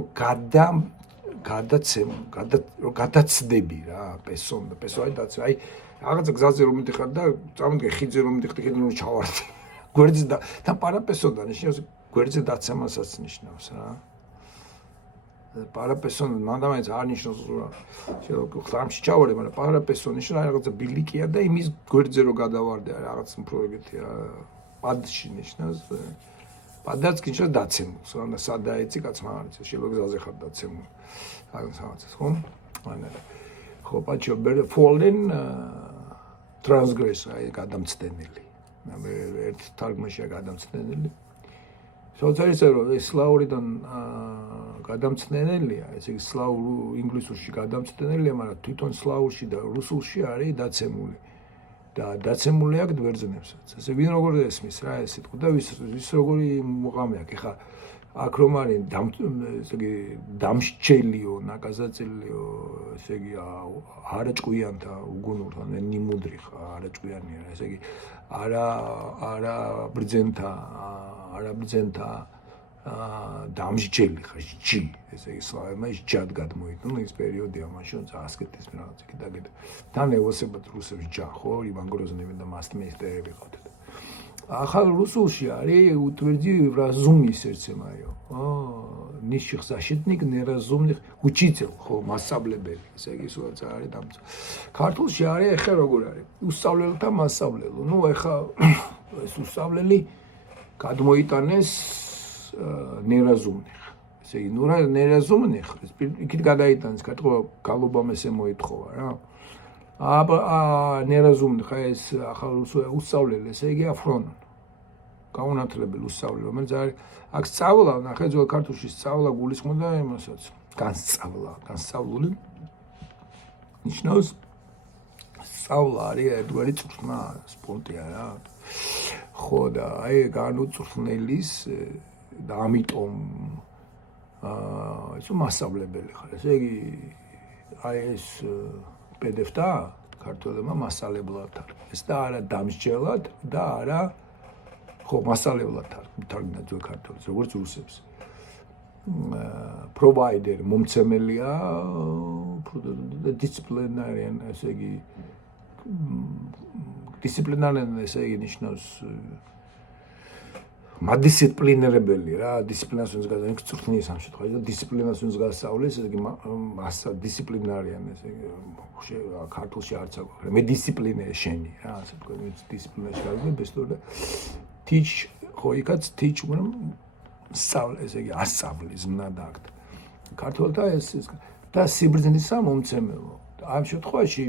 გადაცდები რა პესონდა პესოი დაც აი რაღაცა გზაზე რომ მიდიხარ და წამდგე ხიძე რომ მიდიხარ ხიძე რომ ჩავარდი გვერდზე და თან პარაპესონდა ნიშნავს გვერდზე დაცემასაც ნიშნავს რა პარაპესონდა მანდამაინც არ ნიშნავს რომ ხლამში ჩავარდი მაგრამ პარაპესონი ნიშნავს რაღაცა ბილიკია და იმის გვერდზე რომ გადავარდე რაღაც უფრო ეგეთი რა პადში ნიშნავს პადაც ნიშნავს დაცემულს რა სადაეცი კაცმა არის შეიძლება გზაზე ხარ დაცემული რაღაცას ხო ანუ ხო პაჩო fallen transgress აი გადამცდენელი ერთ თარგმანშია გადამცდენელი სოციალისტი რომ სლავურიდან გადამცდენელია ესე იგი სლავურ ინგლისურში გადამცდენელია მაგრამ თვითონ სლავურში და რუსულში არის დაცემული და დაცემული აქვს ბერძნებსაც. ესე ვინ როგორ ესმის რა ეს სიტყვა და ვის როგორი მოყამე აქვს. ეხა აქ რომ არის ესე იგი დამშჩელიო, ნაკაზაწილიო, ესე იგი არაჭკვიანთა უგუნურთან ნიმუდრიხ არაჭკვიანია, ესე იგი არა ბრძენთა დამშჩელი ხა ჭი ესე იგი სლავებმა ჭად გადმოიყვნენ ის პერიოდია მაშინ ასკეტის რაღაც კიდაგეთ თან ევოსებად რუსებს ჭა ხო ივან გროზნევი და მასტმეისტერები ყავდათ ახალ რუსულში არის утвержди разумный сердце моё низших защитник неразумных учитель ხო მასწავლებელი ესე იგი სულაც არის დამწ ქართულში არის ეხა როგორ არის უსწავლელთა მასწავლელო ნუ ეხა ეს უსწავლელი გადმოიტანეს неразумных. ესე იგი, ნუ неразумных, იქით გადაიტანეს, კატყვა გალობამ ესე მოითხოვა რა. неразумных, ეს ახალ უსწავლელი, ესე იგი აფრონონ. გაუნათლებელი უსწავლელი, რომელიც არის აქ სწავლა, ნახე ძველ ქართულში სწავლა გულისხმობდა იმასაც. განსწავლული. ნიშნავს სწავლა არის ერთგვარი წვრთნა, სპორტია რა. ხო და აი განუწვრთნელის და ამიტომ ეს მასწავლებელი ხარ. ესე იგი აი ეს პედეფთა ქართველებმა მასწავლებლად არის. ეს და არა დამსჯელად და არა ხო მასწავლებლად თარგმნა ძველ ქართულს, როგორც რუსებს. პროვაიდერ მომცემელია დისციპლინარიან, ესე იგი დისციპლინარიან, ესე იგი ნიშნავს მადისციპლინერებელი რა დისციპლინას უნდა გასწავლის წვრთნის ამ შემთხვევაში და დისციპლინას უნდა გასწავლის ესე იგი დისციპლინარიან ესე იგი ქართულში არც აქვს მე დისციპლინე შენი რა ასე თქვა დისციპლინაში გავიგე ბესტორ teach ხო იქაც teach უნდა სწავლე ესე იგი ასწავლის მნად აქ ქართულთა ეს და სიბრძნისა მომცემელო ამ შემთხვევაში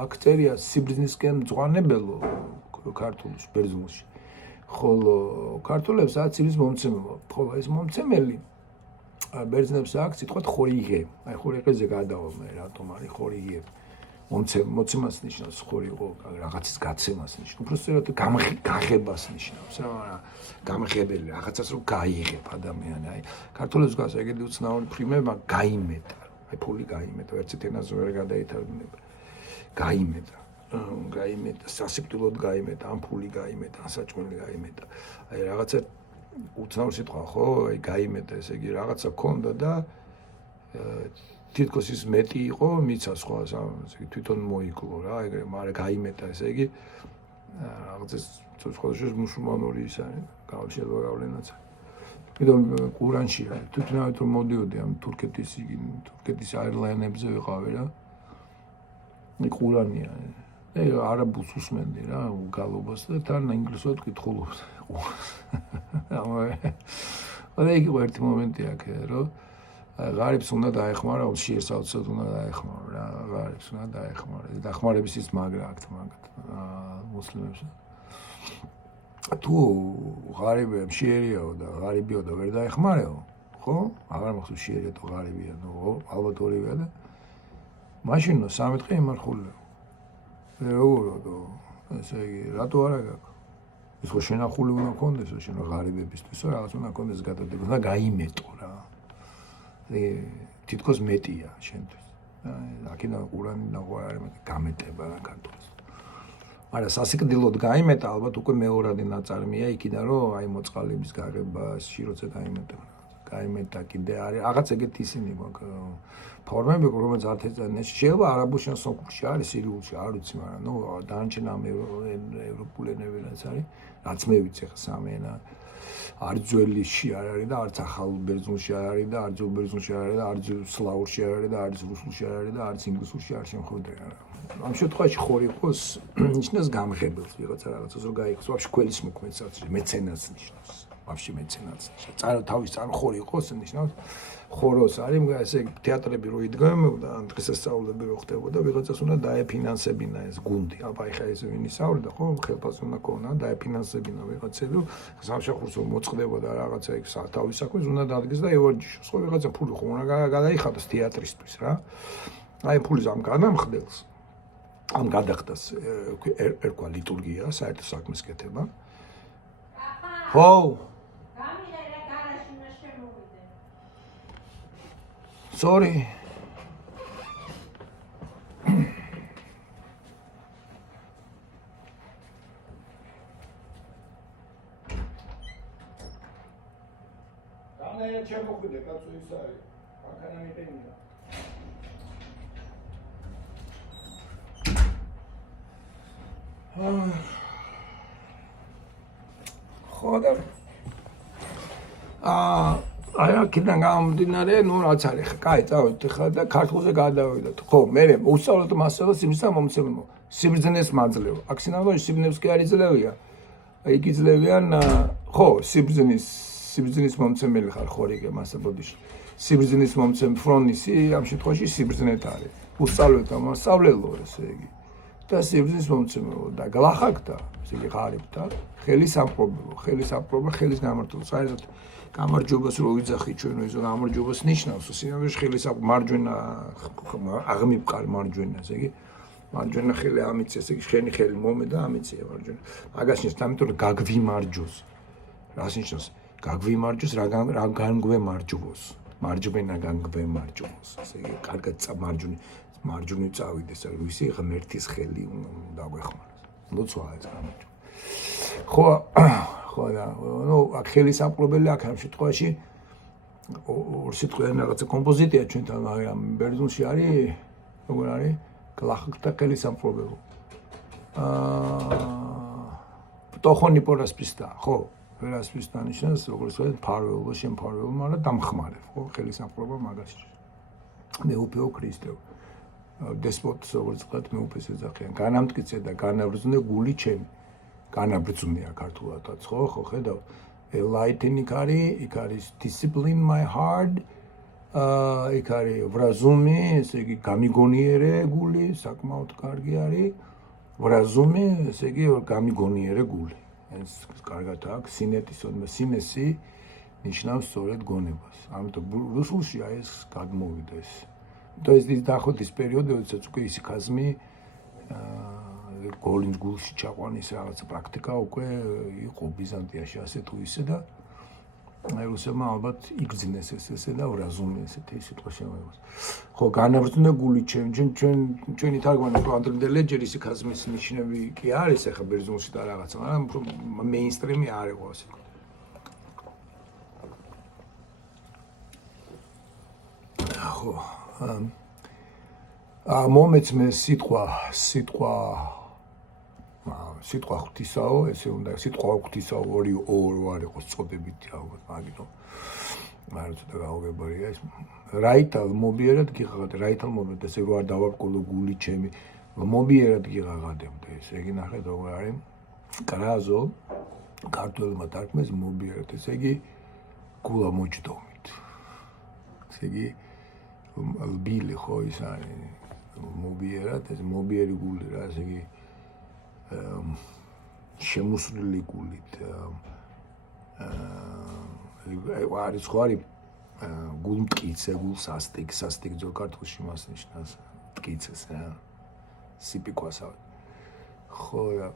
აქ წერია სიბრძნისკენ მძღვანებელო ქართულში ბერძნულში ხოლო ქართულებს აცილის მომცემელო ხოლო ეს მომცემელი ბერძნებს აქვს სიტყვა ხორიგე აი ხორიგეზე გადავალ მე რატომ არის ხორიგე მომცემას ნიშნავს ხორიგო რაღაცის გაცემას ნიშნავს უბრალოდ გაღებას ნიშნავს რა გამღებელი რაღაცას რომ გაიღებ ადამიანი აი ქართულებს გას ეგეთი უცნაური ფრიმება გაიმეტა აი ფული გაიმეტა ერთით ენაზე ვერ გადაითარგმნება გაიმეტა სასიკვდილოდ გაიმეტა ამ ფული გაიმეტა საჭმელი გაიმეტა აი რაღაცა უცნაური სიტყვა ხო აი გაიმეტა ესე იგი რაღაცა ქონდა და თითქოს ის მეტი იყო მიცა სხვა ესე იგი თვითონ მოიკლო რა ეგრე მაგრამ გაიმეტა ესე იგი რაღაცა სხვადასხვა მუსულმანური ის არის გავშელვა გავლენაც კიდევ ყურანში არის თვითონავით რომ მოდიოდი ამ თურქეთის აირლაინებზე ვიყავი რა ყურანია არაბულს უსმენდი რა გალობას და თან ინგლისურად კითხულობს არა იგი ერთი მომენტი აქვს რომ ღარიბს უნდა დაეხმარა შეესალცოდ უნდა დაეხმარა რა ღარიბს უნდა დაეხმარა დახმარების ის მაგრა აქვს მაგათ მუსლიმებს თუ ღარიბი შეერიაო და ღარიბიო და ვერ დაეხმარეო ხო აღარ მახსოვს შეერია თუ ღარიბია ნუ ალბათ ორივეა და მაშინ სამი დღე იმარხულიო როგორო ესე იგი რატო არა გაქვს ეს ხო შენახული უნდა კონდეს შენ ღარიბებისთვის რაღაც უნდა კონდეს გადადება და გაიმეტო რა თითქოს მეტია შენთვის აქედან ყურანი ნაღვარი გამეტება რა ქართულს. მაგრამ სასიკვდილოდ გაიმეტა ალბათ უკვე მეორადი ნაწარმია იქიდან რომ აი მოწყალების გაღებაში როცა გაიმეტა კიდე არის რაღაც ეგეთი ისინი ფორმები რომელიც ათეწანეს შეიძლება არაბულ შანსონში არის სირიულში არ ვიცი მაგრამ ნუ დანარჩენ ამ ევროპულ ენებიც არის რაც მე ვიცი ხა სამი ენა არც ძველში არ არის და არც ახალ ბერძნულში არ არის და არც ძველ ბერძნულში არ არის და არც სლავურში არ არის და არც რუსულში არ არის და არც ინგლისურში არ შემოხვდება ამ შემთხვევაში ხორი იყოს ნიშნავს გამღებელს ვიღაცა რაღაცას რომ გაიქოს ვაფშე კველის მოქმედსაც მეცენატს ნიშნავს ვაფშე მეცენატს თავის ხორი იყოს ნიშნავს ხოროს არის ესე თეატრები რო იდგამებოდა ან დღესასწაულები რო ხდებოდა ვიღაცას უნდა დაეფინანსებინა ეს გუნდი აბა ეხა ეს ვინ ისავრდა ხო ხელფასი უნდა ქონა დაეფინანსებინა ვიღაცები სამშაბათს მოწყდებოდა რაღაცა იქ თავის საქმეს უნდა დადგეს და ევარჯიშოს ხო ვიღაცა ფული ხო უნდა გადაიხადოს თეატრისთვის რა აი ფულის ამ განამხდელს ამ გადახდას ერქვა ლიტურგია საერთო საქმის კეთება ხო Sorry. Dana çabuk de katsu isari. Akana mitenia. Xoda. აი აქედან გამომდინარე, ნუ რაც არის ხა, კაი, წავედით ხა და ქართულზე გადავიდეთ. ხო, მე უსწავლოთ მასალას იმის და მომცემლო. სიბრძნეს მაძლევ. აქ სინამდვილეში სიბრძნეს კი არ იძლევია. იქ იძლევიან, ხო, სიბრძნის მომცემელი ხარ ხორიგე მასაბოდიში. სიბრძნის მომცემ ფრონისი ამ შემთხვევაში სიბრძნეთ არის. უსწავლოთ ამასწავლელო ესე იგი. და სიბრძნის მომცემლო და გლახაკთა, ესე იგი ღარიბთა, ხელის ამპრობლო, ხელის გამართულო. საერთოდ გამარჯვებას რო ვიძახი ჩვენ ეს გამარჯვებას ნიშნავს სინამდვილეში ხელის მარჯვენა აღმიფყარ მარჯვენა ესე იგი მარჯვენა ხელი ამიცი ესე იგი შენი ხელი მომე და ამიცია მარჯვენა მაგას ნიშნავს ამიტომ რომ გაგვიმარჯოს რას ნიშნავს გაგვიმარჯოს რა განგვემარჯვოს მარჯვენა განგვემარჯვოს ესე იგი კარგად მარჯვნივ წავიდეს რა ვიცი ხა მერთის ხელი უნდა გვეხმაროს ლოცვა ეს გამარჯვო ხო და ნუ აქ ხელის ამპრობელი აქ ამ შემთხვევაში ორ სიტყვიან რაღაცა კომპოზიტია ჩვენთან მაგრამ ბერძნულში არის როგორ არის გლახაკთა ხელის ამპრობელო პტოხონი პორასპისტა ხო პორასპისტა ნიშნავს როგორც ვთქვათ ფარველო შემფარველო მაგრამ დამხმარე ხო ხელის ამპრობა მაგას მე უფეო ქრისტეო დესპოტს როგორც ვთქვათ მე უფეს ეძახიან განამტკიცე და განავრზნე გული ჩემი განაბრძუნია ქართულადაც ხო ხედავ enlightening იქ არის discipline my heart იქ არის ვრაზუმი ესე იგი გამიგონიერე გული საკმაოდ კარგი არის ვრაზუმი ესე იგი გამიგონიერე გული ეს კარგად აქვს სინესი ნიშნავს სწორედ გონებას ამიტომ რუსულში ეს გადმოვიდა ეს то есть ის დაახოთის პერიოდი როდესაც უკვე ისიქაზმი გოლინის გულში ჩაყვანის რაღაცა პრაქტიკა უკვე იყო ბიზანტიაში ასე თუ ისე და აი რუსებმა ალბათ იგრძნეს ესე და ვრაზუმი ესეთი სიტყვა შემოიღოს. ხო, განაბრძნე გული ჩვენი თარგმანი ანდრე ლეჯერის სიქაზმის ნიშნები კი არის ახლა ბერძნულში და რაღაცა, მაგრამ მეინსტრიმი არ იყო ასე. ხო, მომეც მე სიტყვა ღვთისაო, ესე უნდა სიტყვა ღვთისაო ორი არ იყოს წოდებითი ალბათ, მაგითო. მაგრამ ცოტა გაუგებარია ეს. რაითალ მობიერად გიღაღადე, რაითალ მომენტ ესე რო არ დავარკვევო გული ჩემი, მობიერად გიღაღადებდე ეს. იგი ნახეთ როგორ არის. კრაზო ქართველმა თარგმნეს მობიერად, ესე იგი გულა მოჯდომით. ესე იგი ლბილი ხო ის არის. მობიერად, ეს მობიერი გული რა, ესე იგი შემოსვლილი გულით არის ხო არის გულმტკიცე, გულსასტიკ ძველ ქართულში მას ნიშნავს მტკიცეს რა სიპიკვასავ ხო რა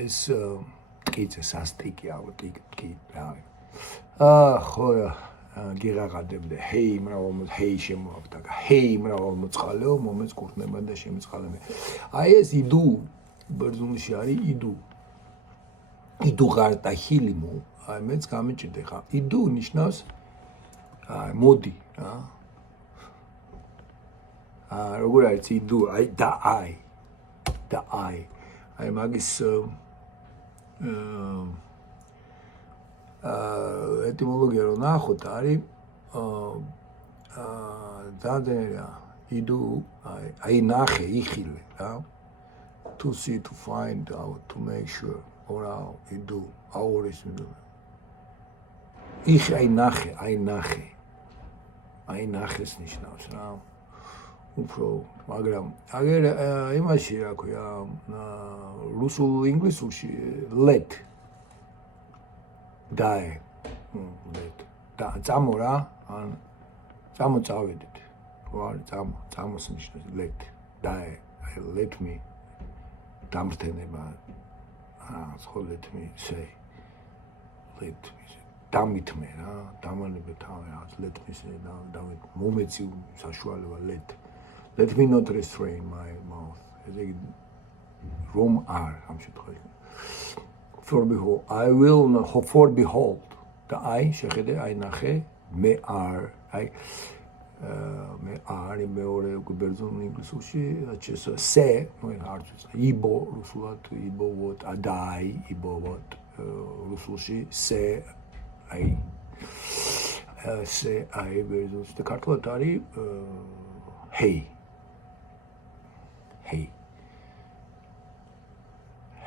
ეს მტკიცე სასტიკი ალბათ კი რა ხო რა გიღაღადებდე ჰეი მრავალმოწ ჰეი შემოაქვთ ჰეი მრავალმოწყალეო მომეც კურთნება და შემიწყალები აი ეს იდუ ბერძნულში არის იდუ ღარტა ჰილიმუ აი მეც გამიჭირდე ხა იდუ ნიშნავს აი მოდი რა როგორ არის იდუ აი და აი მაგის ეტიმოლოგია რომ ნახოთ არის დადერა იდუ აი ნახე იხილე რა to see to find out to make sure or იდუ აურის იხე აი ნახეს ნიშნავს რა უფრო მაგრამ აგერ იმაში რა ქვია რუსულ ინგლისურში let დაე და წამო რა ან წამო წავედით ხო არის წამოს ნიშნავს let დაე let me დამრთენება ხო let me say დამითმე რა დამანებე თავი რა let me say დავით მომეცი საშუალება let me not restrain my mouth ესე იგი რომ არ ამ შემთხვევაში for behold და აი შეხედე აი ნახე მე არ მეორე ბერძნულ ინგლისურში ჩესო სე ნუ არ წუს იბო რუსულად იბოვოთ ადაი იბოვოთ რუსულში სე აი ბერძნულში და ქართულად არის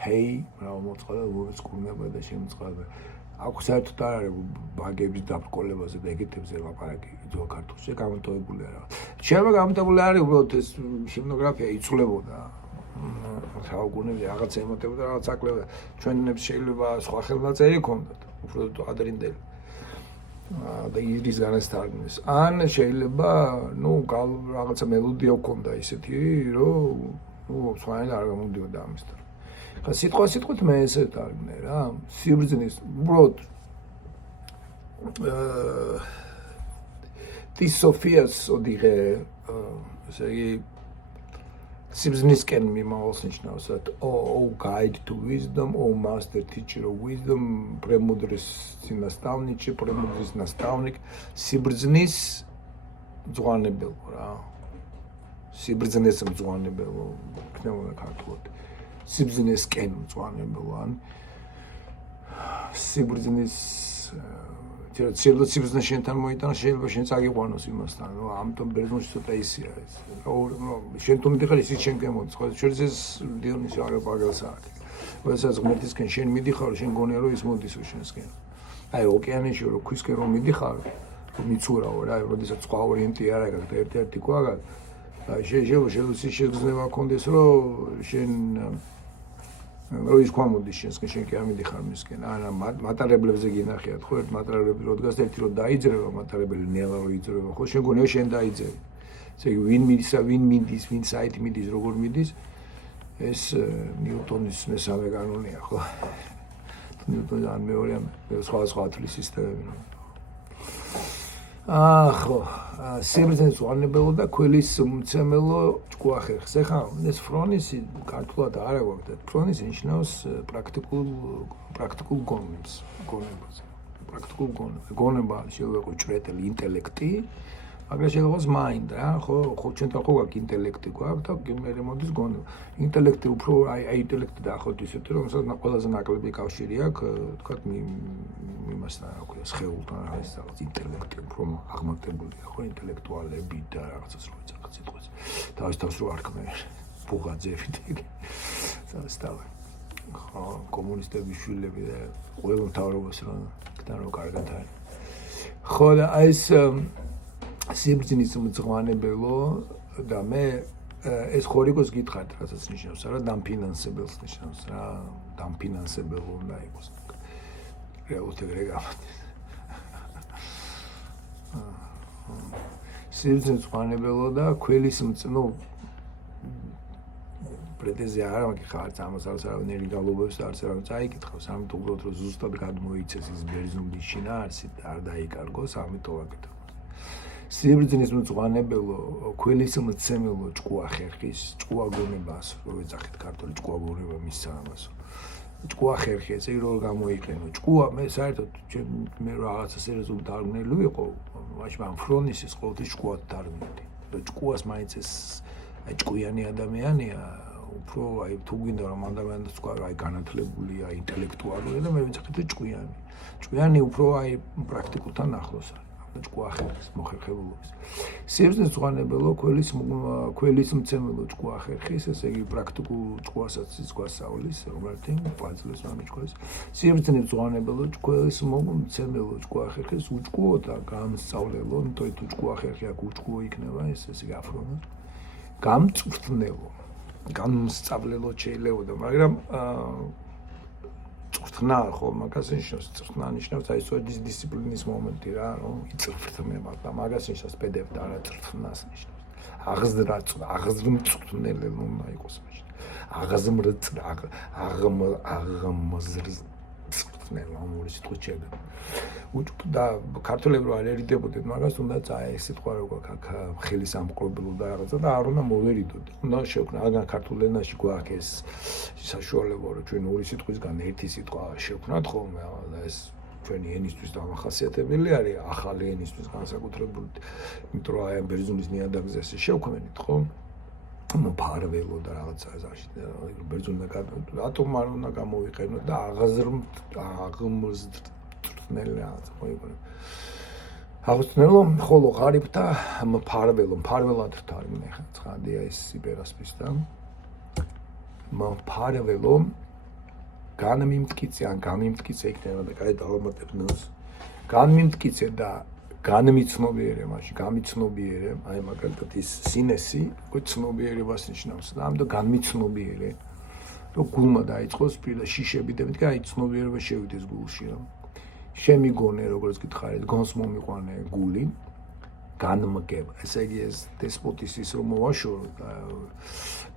ჰეი მრავალმოწყალე ლურის კურნება და შემოწყალება აქვს საერთოდ არ არის ბაგების დაბრკოლებაზე და ეგეთებზე ლაპარაკი ძველ ქართულში გამოტოვებული არა შეიძლება გამოტოვებული არის უბრალოდ ეს ჰიმნოგრაფია იცვლებოდა საუკუნეებში რაღაც ემოტებოდა რაღაც აკლებდა ჩვენებს შეიძლება სხვა ხელნაწერი ჰქონდათ უფრო ადრინდელი და ის განასტარგმნეს ან შეიძლება ნუ რაღაცა მელოდია ჰქონდა ისეთი რომ ნუ სხვანაირად არ გამოდიოდა ამისთან ხა სიტყვით მე ესე თარგმნე რა სიბრძნის უბრალოდ this Sophia's ოდიღე ესე იგი სიბრძნისკენ მიმავალს ნიშნავს oh guide to wisdom oh master teacher of wisdom პრემუდრის ნასტავნიკი პრემუდრის ნასტავნიკ სიბრძნის მძღვანებელო რა სიბრძნეს მძღვანებელო ქნეულა ქართულად სიბრძნისკენ მძღვანებელო ან სიბრძნის შეიძლება სიბრძნე შენთან მოიტანა შეიძლება შენ წაგიყვანოს იმასთან რომ ამიტომ ბერძნულში ცოტა ისია ეს შენ თუ მიდიხარ ისიც შენ გემოდის ხო შეიძლება დიონისი არ პაგელს აქვს როდესაც ღმერთისკენ შენ მიდიხარ შენ გონია რომ ის მოდის შენსკენ აი ოკეანეში რომ ქვისკენ რომ მიდიხარ მიცურავ რა როდესაც სხვა ორიენტი არ აქვს და ერთ-ერთი ქვაგად აი შეიძლება გქონდეს რომ შენ რომ ის ქვამოდის შენსკენ შენ კი არ მიდიხარ მისკენ არა მატარებლებზე გინახიათ ხო ერთ მატარებლები რო დგას ერთი რო დაიძრება მატარებელი ნელა რო იძრება ხო შენ გონია შენ დაიძრები ესე იგი ვინ მიდის საით მიდის როგორ მიდის ეს ნიუტონის მესამე კანონია ხო ნიუტონის ან მეორე სხვა თვლის სისტემები ხო სიბრძნეს მძღვანებელო და ქველის მცემელო ჭკუახერხს ეხლა ეს ფრონისი ქართულად არ აგვაქვს ფრონისი ნიშნავს პრაქტიკულ გონებს პრაქტიკულ გონება შეიძლება იყოს ჭრეტელი ინტელექტი მაგრამ შეიძლება იყოს mind რა ხო ჩვენთან ხო გვაქვს ინტელექტი გვაქვს და მე მოდის გონება ინტელექტი უფრო აი ინტელექტი დაახოთ ისეთი რომ ყველაზე ნაკლები კავშირი აქვს თქვა იმასთან რა ქვია სხეულთან არის რაღაც ინტელექტი უფრო აღმატებულია ხო ინტელექტუალები და რაღაცას რო იცახეთ სიტყვას თავის თავს რო არქმენ ბუღაძეებით სასტავე ხო კომუნისტების შვილები და ყველა მთავრობას რო კარგად არის ხო და ეს სიბრძნის მძღვანებელო და მე ეს ხორიკოს გითხარით რასაც ნიშნავს რა დამფინანსებელს ნიშნავს რა დამფინანსებელო უნდა იყოს რეალურად ეგრე გამოდის სიბრძნის მძღვანებელო და ქველის პრეტენზია არა მაქვს ხა არც ამას არც არავინ გალობებს არც არავინ წაიკითხავს ამიტომ უბრალოდ რომ ზუსტად გადმოიცეს ის ბერძნული შინაარსი არ დაიკარგოს ამიტომ ვაკეთებ სიბრძნის მწვანებელო ქველის მცემელო ჭკუა ხერხის ჭკუა გონებას რო ეძახით ქართული ჭკუა გონება მისცა ამას ჭკუა ხერხი ესე რომ გამოიყენო ჭკუა მე საერთოდ მე რაღაცა სერიოზული დარგმნელი ვიყო მაშინ ამ ფრონისის ყოველთვის ჭკუად დარგმნილი ჭკუას მაინც ეს აი ჭკუიანი ადამიანია უფრო აი თუ გინდა რომ ადამიანს თქვა აი განათლებულია ინტელექტუალურია და მე ვიძახით ჭკუიანი უფრო აი პრაქტიკულთან ახლოს არის ჭკუა ხერხის მოხერხებულობის სიბრძნის მწვანებელო ქველის მცემელო ჭკუა ხერხის ესე იგი პრაქტიკულ ჭკუასაც ის გვასწავლის რომელთი ყვაძლებს ამიჭკუას სიბრძნის მწვანებელო ქველის მცემელო ჭკუა ხერხის უჭკუო და გამსწავლელო იმიტომ თუ ჭკუა ხერხი აქ უჭკუო იქნება ეს ესე იგი აფრონა გამწვრთნელო გამსწავლელო შეიძლება მაგრამ წვრთნა ხო მაგას ნიშნავს წვრთნა ნიშნავს აი სოდის დისციპლინის მომენტი რა რომ იწვრთნება და მაგას ნიშნავს პედევ და არა წვრთნას ნიშნავს აღზრმწვრთნელი უნდა იყოს მაშინ აღმზრწვრთნელი ამური სიტყვა შეიძლება და ქართველები რო არ ერიდებოდნენ მაგას უნდა წაე ეს სიტყვა როგორ აქ ხელის ამყრობელო და რაღაცა და არ უნდა მოვერიდოთ უნდა შევქნა აგან ქართულ ენაში გვაქვს ეს საშუალება რომ ჩვენ ორი სიტყვისგან ერთი სიტყვა შევქნათ ხოლმე და ეს ჩვენი ენისთვის დამახასიათებელი არის ახალი ენისთვის განსაკუთრებით იმიტომ რომ აი ამ ბერძნულის ნიადაგზე შევქმნით ხო მფარველო და რაღაცა ზაში ბერძნული რატომ არ უნდა გამოვიყენოთ და აღმზრწნელი რაღაცა მოიგონე აღწნელო ხოლო ღარიბთა მფარველად რთარი მე ხა ცხადია ეს იბერასპისთან მფარველო განმიმტკიცე ან გამიმტკიცე იქნება და კაი დავამატებნოს განმიმტკიცე და განმიცნობიერე მაშინ გამიცნობიერე აი მაგალითად ის სინესი ცნობიერებას ნიშნავს და ამიტომ განმიცნობიერე რომ გულმა დაიწყოს პირდა შიშები და მეთქი აი ცნობიერება შევიდეს გულში რა შემიგონე როგორც გითხარით გონს მომიყვანე გული განმგება ესე იგი ეს დესპოტის ის რომ მოვაშორო და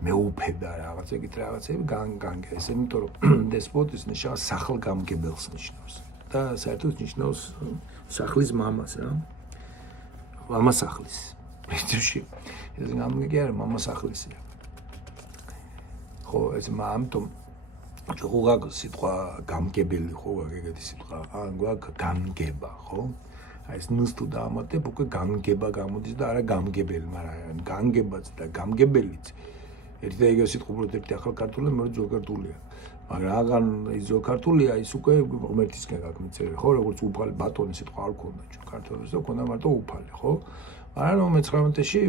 მეუფედა რაღაც ეგეთ რაღაცები განგე ესე იმიტომ რომ დესპოტის ნიშნავს სახელგამგებელს ნიშნავს და საერთოდ ნიშნავს სახლის მამას რა მამასახლის პრინციპში ეს გამგე არა მამასახლისია ხო ეს ამიტომ ჯოგა სიტყვა გამგებელი ხო ეგეთი სიტყვა ან გვაქვს გამგება ხო აი ეს ნუს თუ დაამატებ უკვე გამგება გამოდის და არა გამგებელი მაგრამ გამგებაც და გამგებელიც ერთი და იგივე სიტყვა უბრალოდ ერთი ახალ ქართულია მეორე ძველ ქართულია მაგრამ აღარ ის ძველ ქართულია ის უკვე ღმერთისკენ გაქვს მიწერილი ხო როგორც უფალი ბატონი სიტყვა არ ქონდა ჩვენ ქართველებს და ქონდა მარტო უფალი ხო მაგრამ მე-19-ში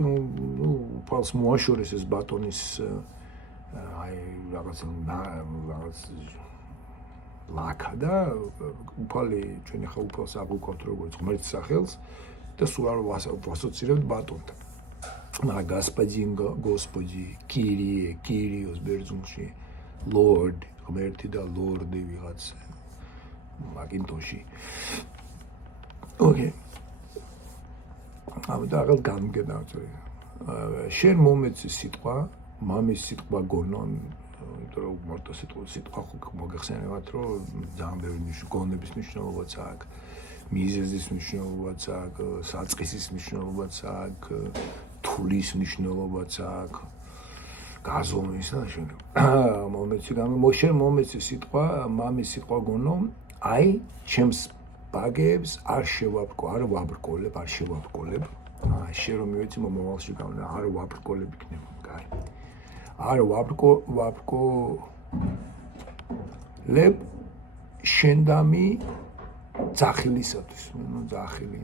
უფალს მოაშორეს ეს ბატონის აი რაღაც ლაკა და უფალი ჩვენ ხა უფალს აღვიქვათ როგორც ღმერთის სახელს და სულ არ ვასოცირებთ ბატონთან მაგრამ господин господи кириос ბერძნულში lord ღმერთი და ლორდი ვიღაც მაგინტოში ოკეი ამიტომ აღარ გამგედა შენ მომეცი სიტყვა მამის სიტყვა გონო იმიტომ რომ მარტო სიტყვა ხო მოგეხსენებათ რომ ძალიან ბევრი გონების მნიშვნელობაც აქვს მიზეზის მნიშვნელობაც აქვს საწყისის მნიშვნელობაც აქვს თulis მნიშვნელობაც აქვს გაზომვის და შენ მომეცი შენ მომეცი სიტყვა მამის სიტყვა გონო აი ჩემს ბაგებს არ ვაბრკოლებ არ შევაბრკოლებ შენ რომ მივეცი მომავალში გავნა არ ვაბრკოლებ იქნება კაი არ ვაბრკოლებ შენდამი ძახილისათვის ნუ ძახილი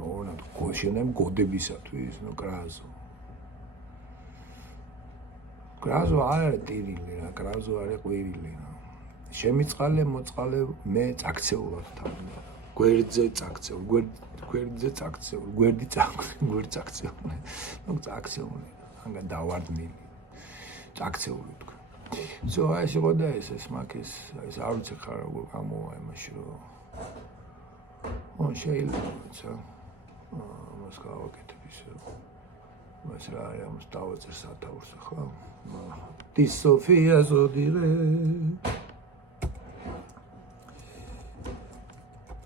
ოღონდ შენდამი გოდებისათვის ნუ კრაზო არ არის ტირილი რა კრაზო არის ყვირილი რა შემიწყალე მოწყალე მე წაქცეულად თავდა გვერდზე წაქცეულ გვერდზე წაქცეულ გვერდი წაქცეულ ნუ წაქცეული ანგან დავარდნილი წაქცეული თქვა So I said, what is this? Marcus, I out to Cargo, I'm sure. Oh, Shale, so must go get to be so. მას რა არის ამას დავაწერ სათაურს ხო? დი სოფია ზოდირე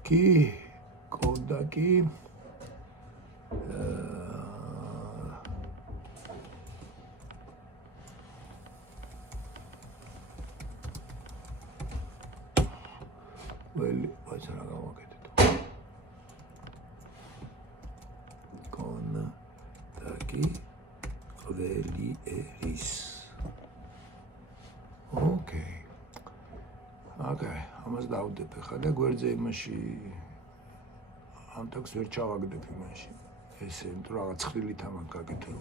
კი კონდაკი ველი ვაიც რა გავაკეთეთ კონდაკი ველი ერის ოკეი ამას დავდებ ხა და გვერდზე იმაში ამ ტექსტს ვერ ჩავაგდებ იმაში ესე თუ რაღაც ცხრილით ამან გაკეთებ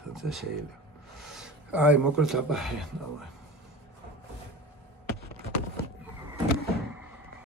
თუმცა შეიძლება აი მოკლედ აბა